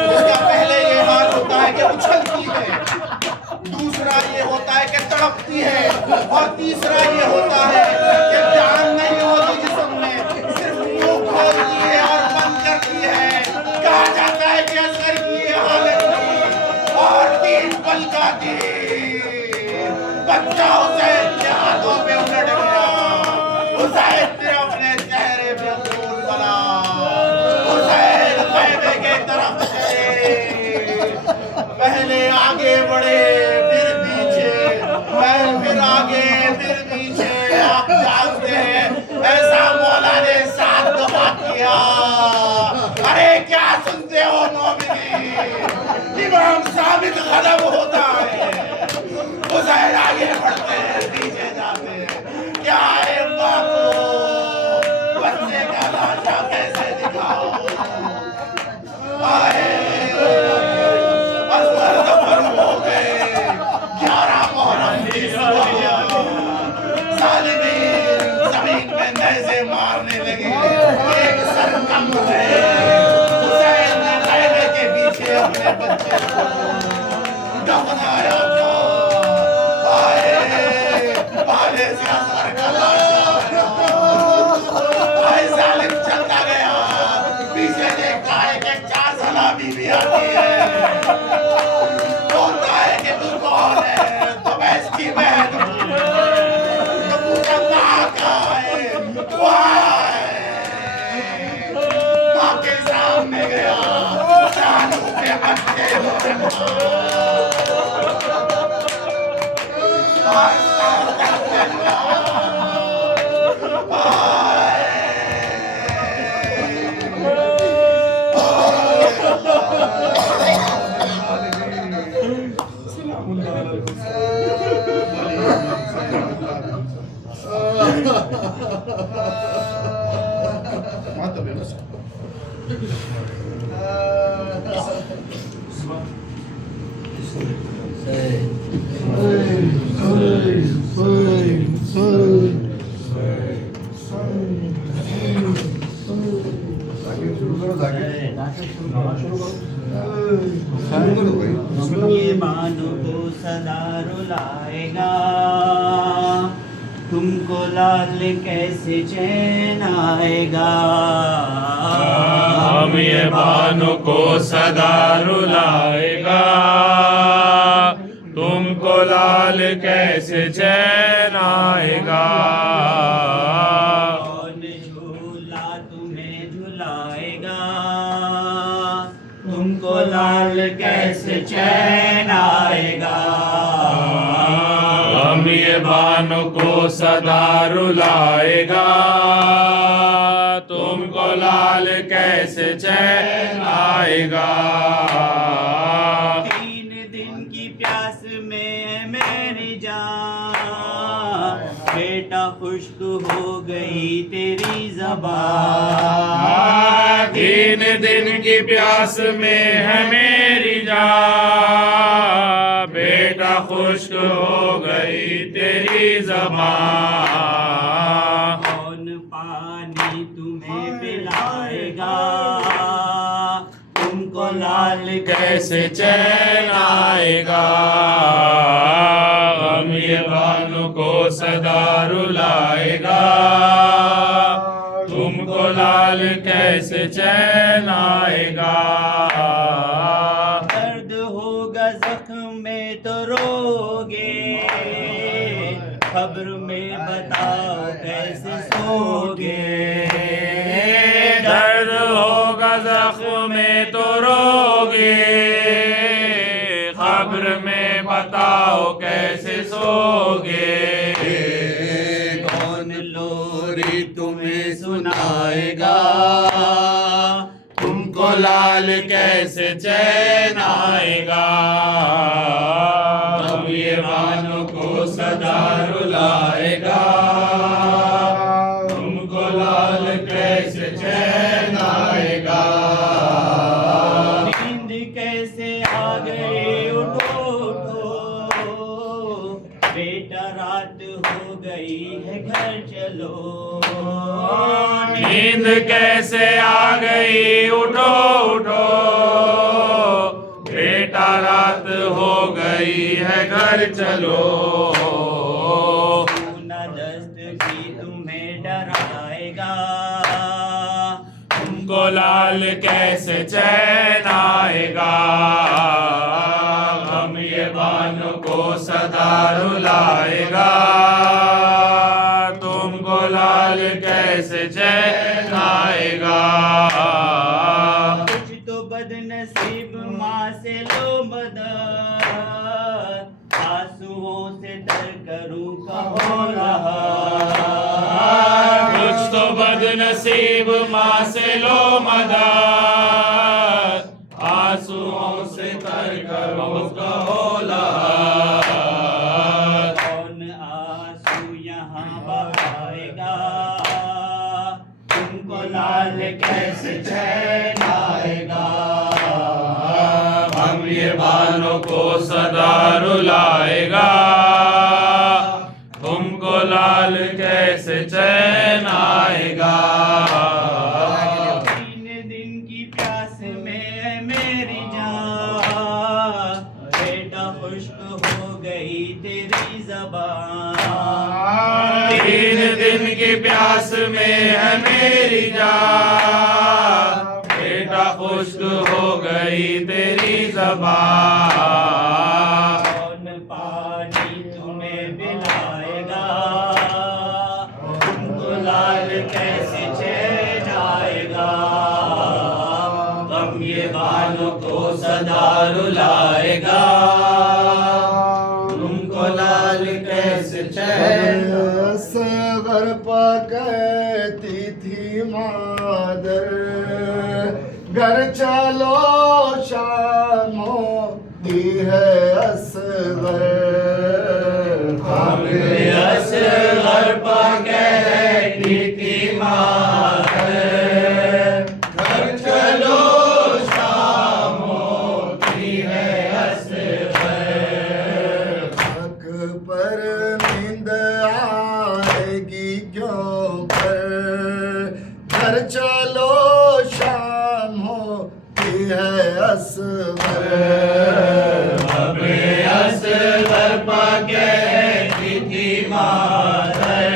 उसका पहले ये हाल होता है कि उछलती है, दूसरा ये होता है कि तड़पती है, और तीसरा ये होता है कि जान नहीं होती जिस्म में, सिर्फ मुंह खोलती है और बंद करती है। कहा जाता है कि असगर की ये हालत थी। और 3 पल का तीर बच्चा हुसैन के हाथों में उलट गया। हुसैन ने अपने चेहरे पे खून बना। हुसैन ख़ैमे के तरफ चले, पहले आगे बढ़े फिर पीछे, फिर आगे फिर पीछे। आप जानते हैं ऐसा मौला ने 7 दफा किया। अरे क्या सुनते हो मोमिनीन, इमाम साबित कदम होता है। हुसैन आगे बढ़ते हैं पीछे जाते हैं। क्या है बापू, बच्चे का लाशा कैसे दिखाओ? आए असगर दफन हो गए। 11 मुहर्रम की सुबह ज़ालिमीन ज़मीन में नैज़े मारने लगे। एक सर कम है। हुसैन ने ख़ैमे के पीछे अपने बच्चे को दफनाया था। आए से असगर का लाशा ज़ालिम चलता गया। पीछे देखता है कि 4 सलामी भी आती है। बोलता है कि तू कौन है? तो मैं इसकी बहन हूँ। तो पूछा माँ कहाँ है? माँ के सामने गया, जानू के बच्चे ये बानों को सदा रुलाएगा, तुमको ला लाल कैसे चैन आएगा। हम ये बानों को सदा रुलाएगा, तुमको लाल कैसे चैन आएगा। कौन झूला तुम्हें झुलाएगा, तुमको लाल कैसे चैन आएगा। हम ये बानों को सदा रुलाएगा, तुमको लाल कैसे चैन आएगा। 3 दिन की प्यास में मेरी जान, बेटा खुश्क हो गई तेरी ज़बान। 3 दिन की प्यास में है मेरी जान, बेटा खुश्क हो गई तेरी ज़बान। कौन पानी तुम्हें पिलाएगा, तुमको लाल कैसे चैन आएगा। हम ये बानों को सदा रुलाएगा, तुमको लाल कैसे चैन आएगा। दर्द होगा जख्म में तो रोगे, खबर में बताओ कैसे सोगे। दर्द होगा जख्म में तो रोगे, खबर में बताओ कैसे सोगे। कौन लोरी तुम्हें सुनाएगा, तुमको लाल कैसे चैन आएगा। हम ये बानों को सदा रुलाएगा, तुमको लाल कैसे चैन आएगा। नींद कैसे आ गई उठो उठो, बेटा रात हो गई है घर चलो। नींद कैसे आ गई उठो उठो, बेटा रात हो गई है घर चलो। सूना दस्त भी तुम्हें डराएगा, तुमको लाल कैसे चैन आएगा। हम ये बानों को सदा रुलाएगा, तुमको लाल कैसे चैन आएगा। कुछ तो बदनसीब माँ से लो मदद, आंसुओं से तर करूं कहो रहा। कुछ तो बदनसीब माँ से लो मदद, आंसुओं से तर करो कहो लहा। कौन आंसू यहाँ बहाएगा, तुमको लाल कैसे चैन आएगा। हम ये बानों को सदा रुलाएगा, तुमको लाल कैसे चैन आएगा। 3 दिन की प्यास में मेरी जान, बेटा खुश्क हो गई तेरी ज़बान। 3 दिन की प्यास में है मेरी जान, बेटा खुश्क हो गई तेरी ज़बान। कौन पानी तुम्हें पिलाएगा, तुमको लाल कैसे चैन आएगा। गम ये बालों को सदा रुलाएगा, तुमको लाल कैसे चैन। असगर कहती थी मादर, घर चलो शाम होती है असगर। हमें असगर कहती थी मादर, घर चलो शाम होती है असगर। हक पर नींद आएगी क्यों कर, घर चलो शाम होती है असगर। हमें असगर कहती थी मादर,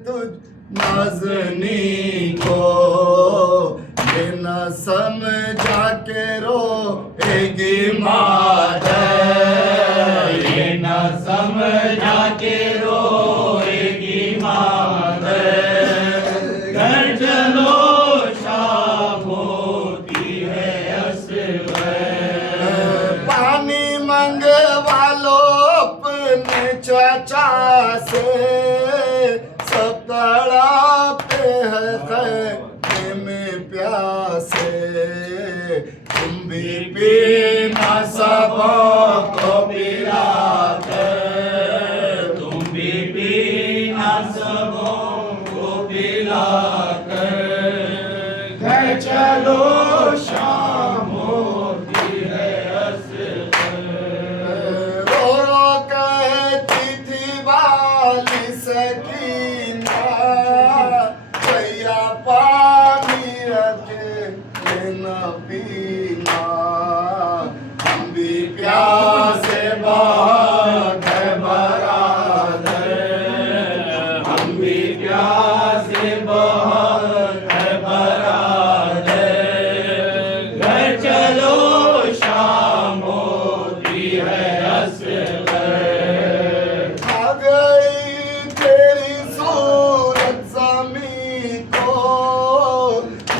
तुझ नाज़नी को, बिना समझा के रोएगी मादर, ये न समझा के रोएगी मादर। घर चलो शाम होती है असर। पानी मंगवा लो अपने चाचा से, सब तड़पते हैं खैमे में प्यासे, तुम भी पीना सबों को पिला कर, तुम भी पीना सबों को पिला कर। घर चलो शाम होती है असर। रो रो कहती थी वाली सकीना, भैया पानी रखे लेना पीना, हम भी प्यासे बहुत है बरादर, हम भी प्यासे बहुत है बरादर। घर चलो शाम होती है असर। आ गई तेरी सूरत ज़मीं को,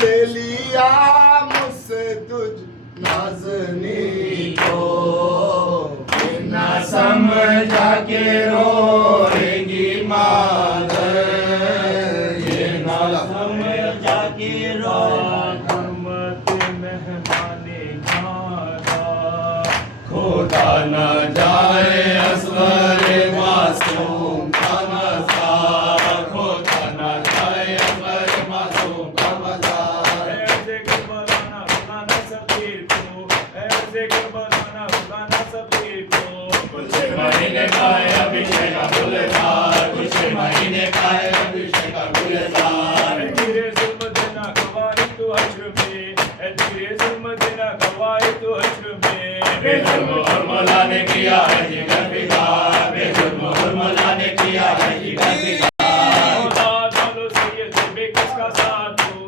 ले लिया मुझसे तुझ नाज़नी को, बिना समझा के रोएगी मादर, ये ना समझा के रो। हुर्मत मेहमाने खाना, खोदा न जाए असगर मासूम का मज़ा, खोदा न जाए असगर मासूम का मज़ा। ऐसे करबलाना रुलाना सफीर को, ऐसे करबलाना रुलाना सफीर को। कुछ महीने का है अभिषेक का गुलजार, कुछ महीने का है अभिषेक का गुलजार। तेरे जुल्म देना गवाही तू हश्र में, तेरे जुल्म देना गवाही तू हश्र में। बेजुर्म और मौला ने किया है जिगर बिगाड़, बेजुर्म और मौला ने किया है जिगर बिगाड़। औलाद वालों से ये जबे किसका साथ हो,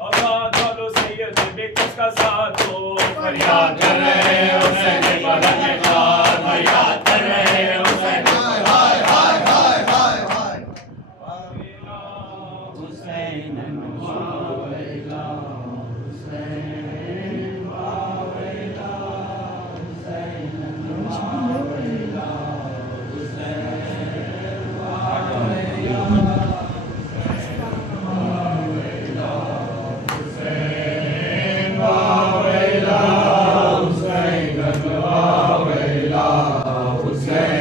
औलाद वालों से ये जबे किसका साथ हो। फरियाद कर रहे हैं हुसैन के बदन में खार, फरियाद कर रहे हैं हुसैन। हाय हाय हाय हाय हाय हाय। हुसैन वावेला, हुसैन वावेला, हुसैन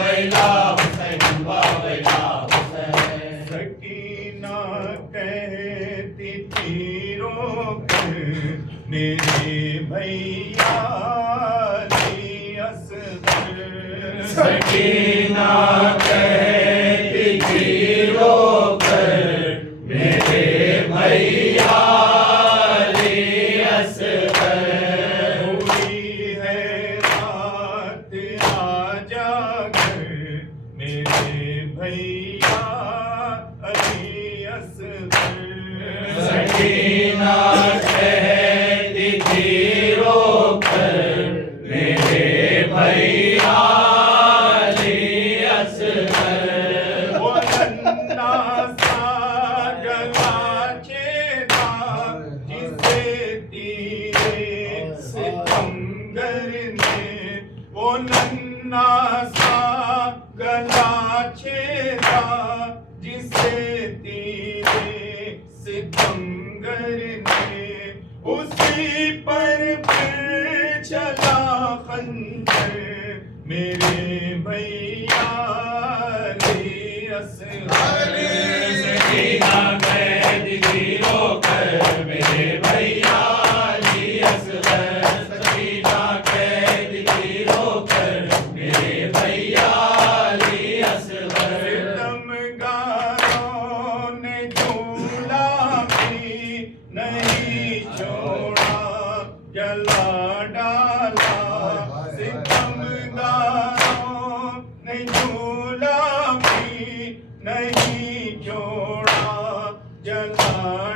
वावेला, हुसैन वावेला। सकीना कहती थी रोकर मेरे भैया अली असगर। सकीना कहती थी रोकर मेरे भैया अली असगर। हुई है रात आजा घर मेरे भैया अली असगर। सकीना कहती थी रोकर मेरे भैया अली असगर।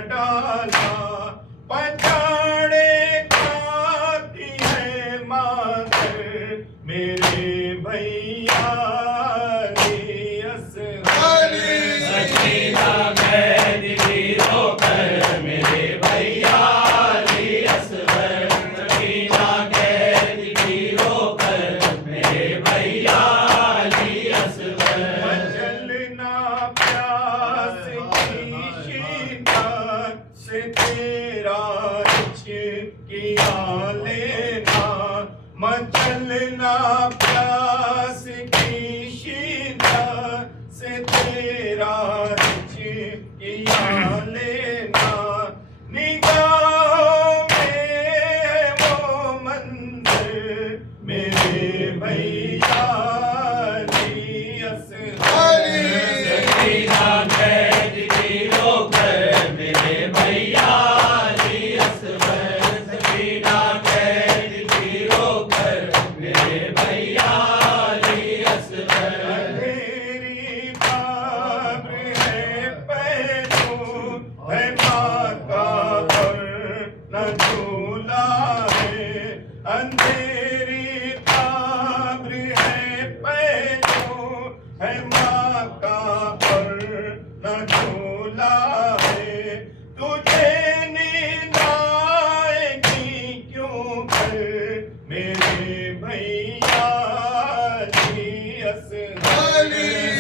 डाला पछाड़े खाती है मातर मेरे भैया सकीना कैद की रोकर मेरे भैया असवर सकीना कैद की रोकर मेरे भैया असवर चलना प्यास की शिद्दत से तेरा किया लेना मचलना प्यास की शिद्दत से तेरा किया लेना निगाहों में है वो मंज़िल मेरे भैया सकीना कैद की रोकर मेरे भैया असवर सकीना कैद की रोकर मेरे भैया असवर अंधेरी कब्र है पैरों है माँ का और न झूला है अंधेरी कब्र है पैरों है माँ का और न झूला है तुझे नींद आएगी क्यों कर मेरे भैया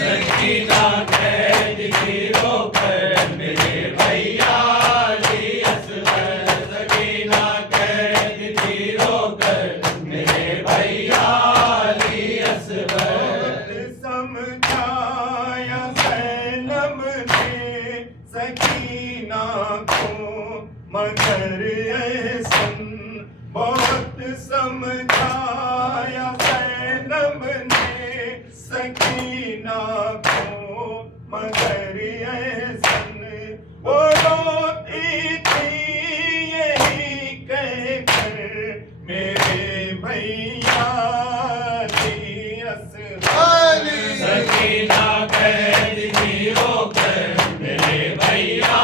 सकीना कैद की रोकर मेरे भैया असवर सकीना कैद की रोकर मेरे भैया असवर समझाया ज़ैनब ने सकीना को मगर ऐसन बहुत समझाया ज़ैनब ने सकीना को मगर ऐसन वो रोती थी यही कह कर मेरे भैया सकीना कैद की रोकर मेरे भैया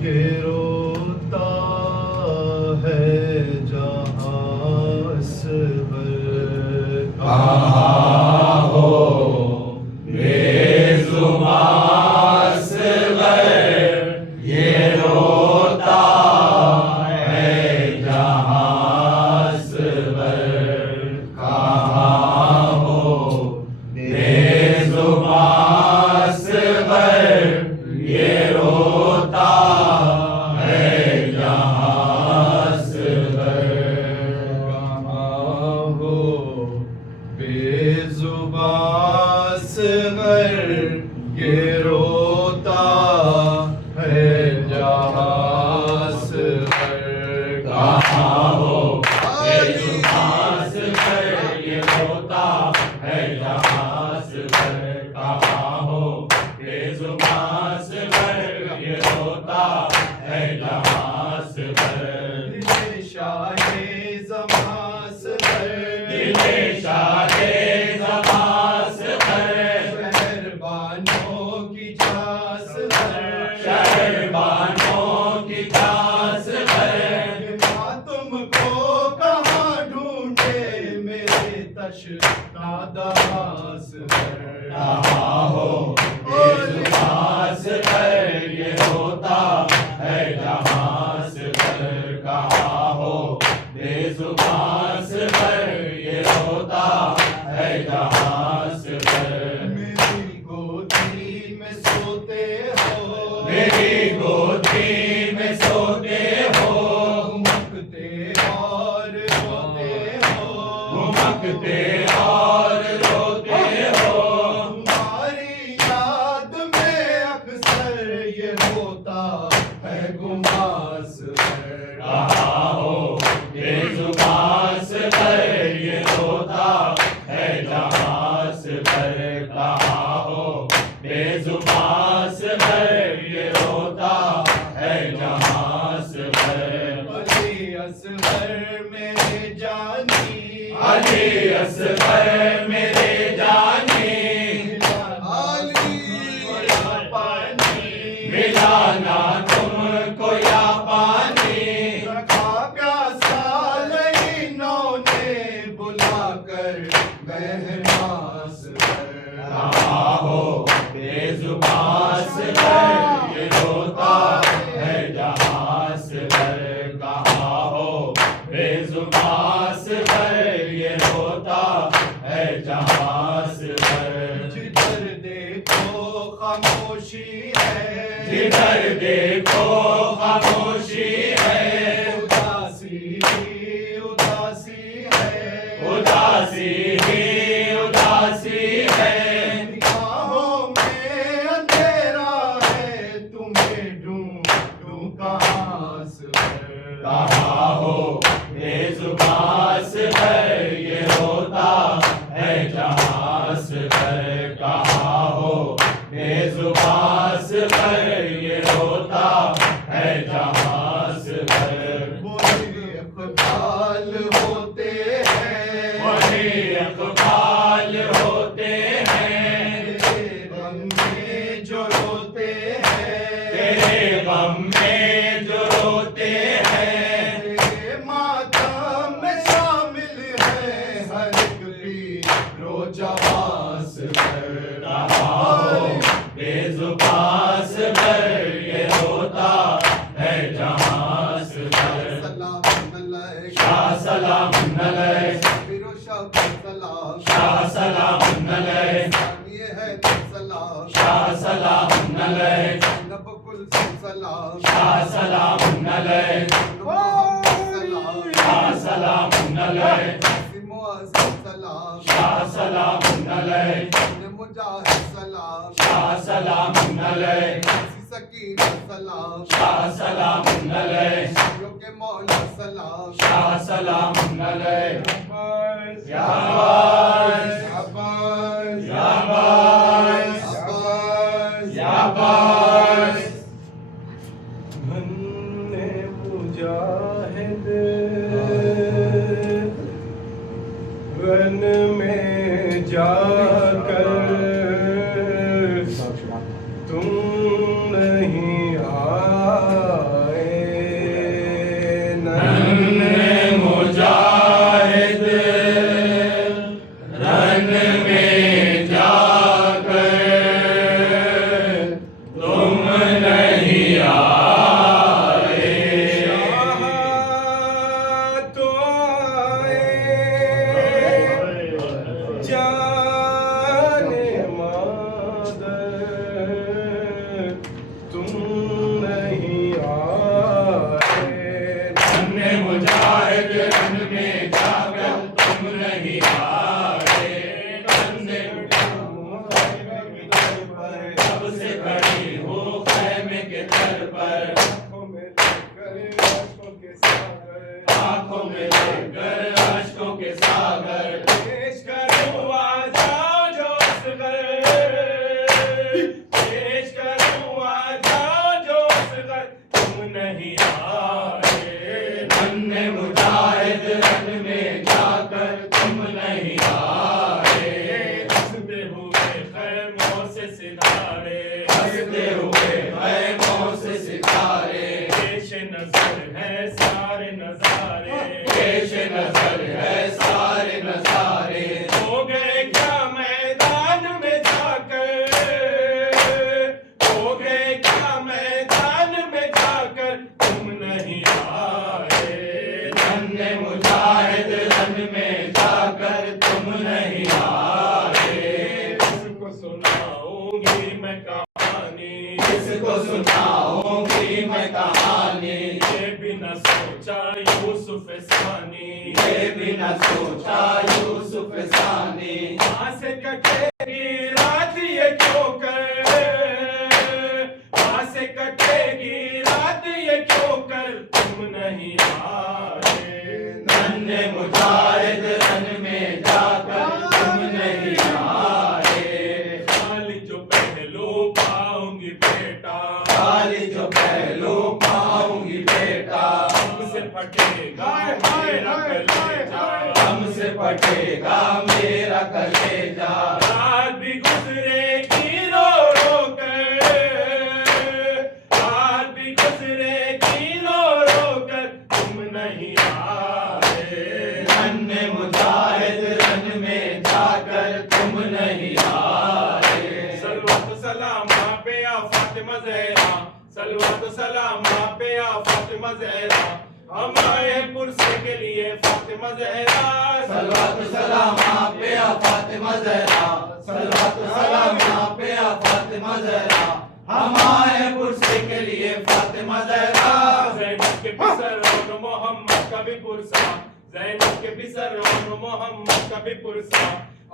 ये रोता है जहाँ सबर कहाँ हो बेज़ुबान सबर ये रोता है जहाँ सबर कहाँ हो बेज़ुबान सबर ये रोता बेजुबान सगर ये रोता है जहाँ सगर कहाँ हो बेजुबान सगर ये रोता है जहाँ सगर कहाँ हो बेजुबान सगर ये रोता है जहाँ सगर दिले शाहे ज़मां सगर दिले शाहे कहाँ हो बेजुबान सगर ये रोता है जहाँ सगर कहाँ हो बेजुबान सगर ये रोता है जहाँ सगर मेरी गोदी में बेजुबान से भर ये रोता है जहां से भर। अली असगर मेरे जानी, अली असगर मेरे जानी, मिला ना तुमको या पानी। रखा प्यासा लईनों ने बुलाकर महमास पर। कहाँ हो बेजुबान से भर ये रोता है जहां से भर। कहाँ हो बेजुबान से भर ये रोता है जहां से भर। जिधर देखो खामोशी है, जिधर देखो खामोशी है, उदासी ही उदासी है, उदासी ही उदासी है। निगाहों में अंधेरा है, तुम्हें ढूंढूं कहाँ से। कहाँ हो बेजुबान से भर ये रोता है जहां से भर। कहाँ हो बेजुबान से भर ये रोता है जहां से भर। वही इक़बाल होते हैं, वही इक़बाल होते हैं, तेरे गम में जो रोते हैं, तेरे गम में जो रोते हैं। तेरे मातम में शामिल है हर एक पीर रोजवां से भर। कहाँ हो बेजुबान से भर ये रोता है जहां से भर। सलाम अलैक, शाह सलाम अलैक, फिरो शब सलाम, शाह सलाम अलैक, ये है तो सलाम, शाह सलाम अलैक, नबकुल सलाम, शाह सलाम अलैक, सलाम, शाह सलाम अलैक, सलाम, शाह सलाम अलैक, मुजाहिद सलाम, शाह सलाम अलैक, सकीना सलाम, शाह सलाम अलैक, के मौला सलाम, शाह सलाम अलैक। शाबाश, शाबाश, शाबाश, शाबाश, शाबाश, शाबाश। धन्य मुजाहिद वन में जाकर तुम नहीं आए। धन्य मुजाहिद रन में जाकर तुम नहीं आए। शाह तो आए जाने मादर, तुम नहीं आए। धन्य मुजाहिद रन में जाकर तुम नहीं आए। धन्य कब से खड़ी हो खैमे के दर पर, आंखों में लेकर अश्कों के सागर। पेश करूं आ जाओ जो असगर, पेश करूं आ जाओ जो असगर, तुम नहीं आए। धन्य मुजाहिद रन में जाकर तुम नहीं आए। हंसते हुए खैमों से सितारे, हंसते हुए खैमों से सितारे, पेश नजर है सारे नजारे, पेश नजर है सारे नजारे। हो गए क्या मैदान में जाकर, हो गए क्या मैदान में जाकर, तुम नहीं आए। धन्य मुजाहिद रन में जाकर तुम नहीं आए। किसको सुनाऊंगी मैं कहानी, किसको सुनाऊंगी मैं कहानी। ये भी न सोचा यूसुफ सानी, ये भी न सोचा यूसुफ सानी। कहाँ से कटेगी रात ये क्यों कर, कहाँ से कटेगी रात ये क्यों कर, तुम नहीं आए। धन्य मुजाहिद रन में जाकर तुम नहीं आए। खाली जो पहले पहलू पाऊंगी बेटा, काली जो पहलू पाऊंगी बेटा, हमसे फटेगा मेरा कलेजा, हमसे फटेगा मेरा कलेजा। रात भी गुजरेगी रो रो कर, रात भी गुजरेगी रो रो कर, तुम नहीं आए। अन्य मुजाहिद रन में जाकर तुम नहीं आए। सलवत सलाम पे आ फातिमा ज़हरा, सलवत सलाम पे आ फातिमा ज़हरा, हम आए हैं पुरसे के लिए फातिमा ज़हरा। सलवात सलाम पे आ फातिमा ज़हरा, सलवात सलाम पे आ फातिमा ज़हरा, हम आए पुरसे के लिए फातिमा ज़हरा। ज़ैनब के पिसर और मोहम्मद का भी पुरसा, ज़ैनब के पिसर और मोहम्मद का भी पुरसा,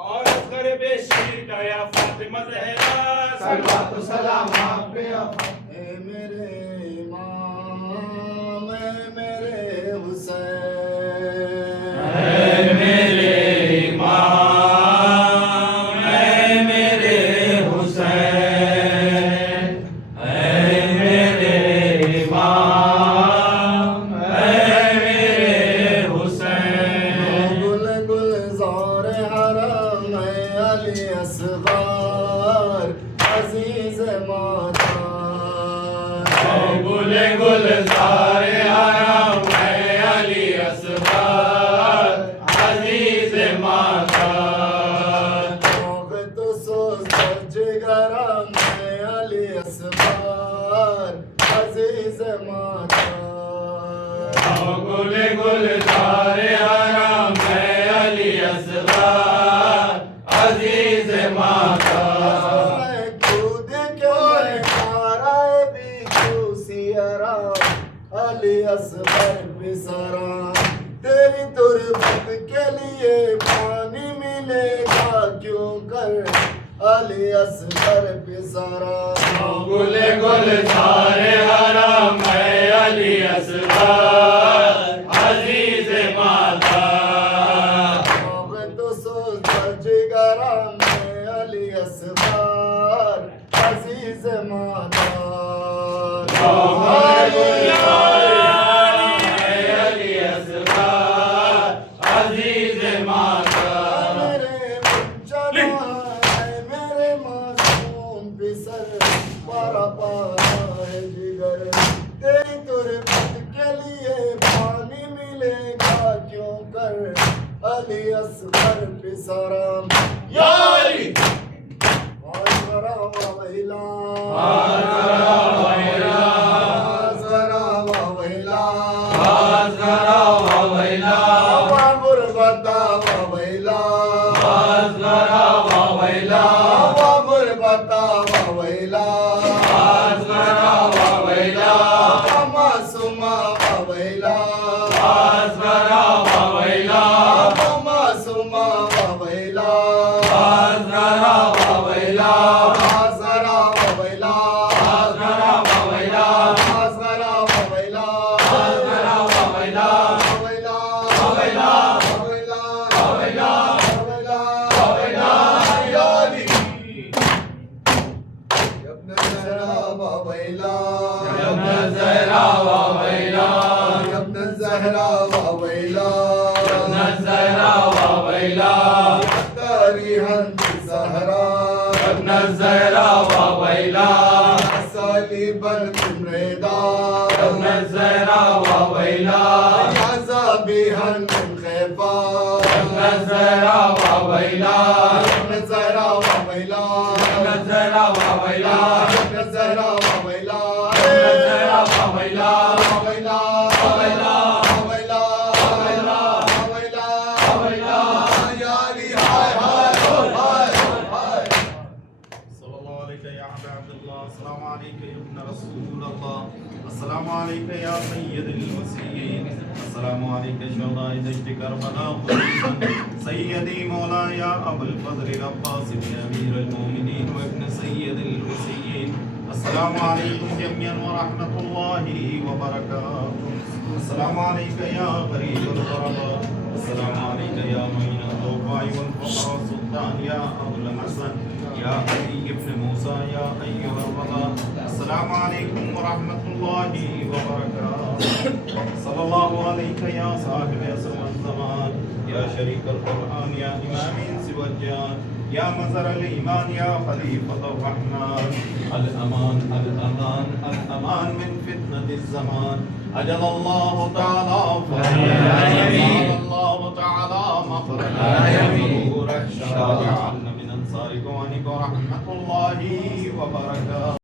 और असगर बेशीर का या फातिमा ज़हरा। सलवात सलाम पे आ ऐ मेरे इमाम, ऐ मेरे हुसैन, ऐ मेरे इमाम, ऐ मेरे हुसैन, ऐ मेरे इमाम, ऐ मेरे हुसैन। गुल गुलजार हरम है अली असगार अजीज माता। गुले गुलजार हरम है अली असगार अजीज माता। तो सोच गरम है अली असगार अजीज माता। गुले गुलजार हरम है अली असगार अजीज माता। खुद के नाराए भी खुशियरा अली असगर बिसरा। तेरी तुरबत के लिए पानी मिलेगा क्यों कर अली असगर बिसरा। गुले गुलजार हरम है अली असगार अजीज माता। तो सोच गरम है अली असगर अजीज माता। अली असगार अजीज माता। मेरे बच्चा मेरे मासूम बिसर पारा पारा है जिगर। तेरी तुरबत के लिए पानी मिलेगा क्यों कर अली असगर बिसरा। या अली आज़रा वैला, आज़रा वैला, आज़रा वैला, आज़रा वैला, वा गुरबता वैला, आज़रा वैला, वा गुरबता वैला, आज़रा वैला, मासूमा वैला, आज़रा वैला, मासूमा वैला, आज़रा वैला, आज़रा वैला, आज़रा वैला, आज़रा वैला, आज़रा वैला, वैला, वैला, वैला, वैला, वैला, वैला, या अली। यब्न ज़हरा वैला, यब्न ज़हरा वैला, यब्न ज़हरा वैला, यब्न ज़हरा वैला, तारीहन ज़हरा, यब्न ज़हरा वैला, सालिबन तुमरेदा, यब्न ज़हरा वैला, अज़ाबिहन खैफा, यब्न ज़हरा वैला, यब्न ज़हरा वैला, यब्न ज़हरा वैला, यब्न ज़हरा वैला, यब्न ज़हरा वैला, वैला, वैला, वैला, वैला, वैला, वैला, या अली हाय हाय हाय हाय। सल्लल्लाहु अलैहि या अब्दुल्लाह, अस्सलामु अलैका या इब्न रसूलल्लाह, अस्सलामु अलैका या सय्यदल वसीय्यीन, अस्सलामु अलैका शुहदाए दश्त करबला खुसूसन, सय्यदी मौलाया अबुल फज़ल अब्बास इब्न अमीरुल मोमिनीन व इब्न सय्यदिल वसीय्यीन। अस्सलामु अलैकुम जमीअन व रहमतुल्लाहि व बरकातुहू। अस्सलामु अलैका या गरीबुल ग़ुरबा, अस्सलामु अलैका या मुईनुल ज़ुफ़ा'i वल फ़ुक़रा सुल्तान या अबुल हसन। या अली इब्न मूसा या अय्युहर रज़ा अस्सलामु अलैकुम व रहमतुल्लाहि व बरकातुहू सल्लल्लाहु अलैका या साहिब असर व ज़मान या शरीकल कुरआन या इमाम इंस व जान या मज़हर अल ईमान या खलीफतुर रहमान अल अमान अल अमान अल अमान मिन फितनतिज़ ज़मान अजलल्लाहु तआला अल्लाहु तआला मग़फ़िरतन ज़ुरूरक शाफिअन मिन अंसारिक व रहमतुल्लाहि व बरकातुहू।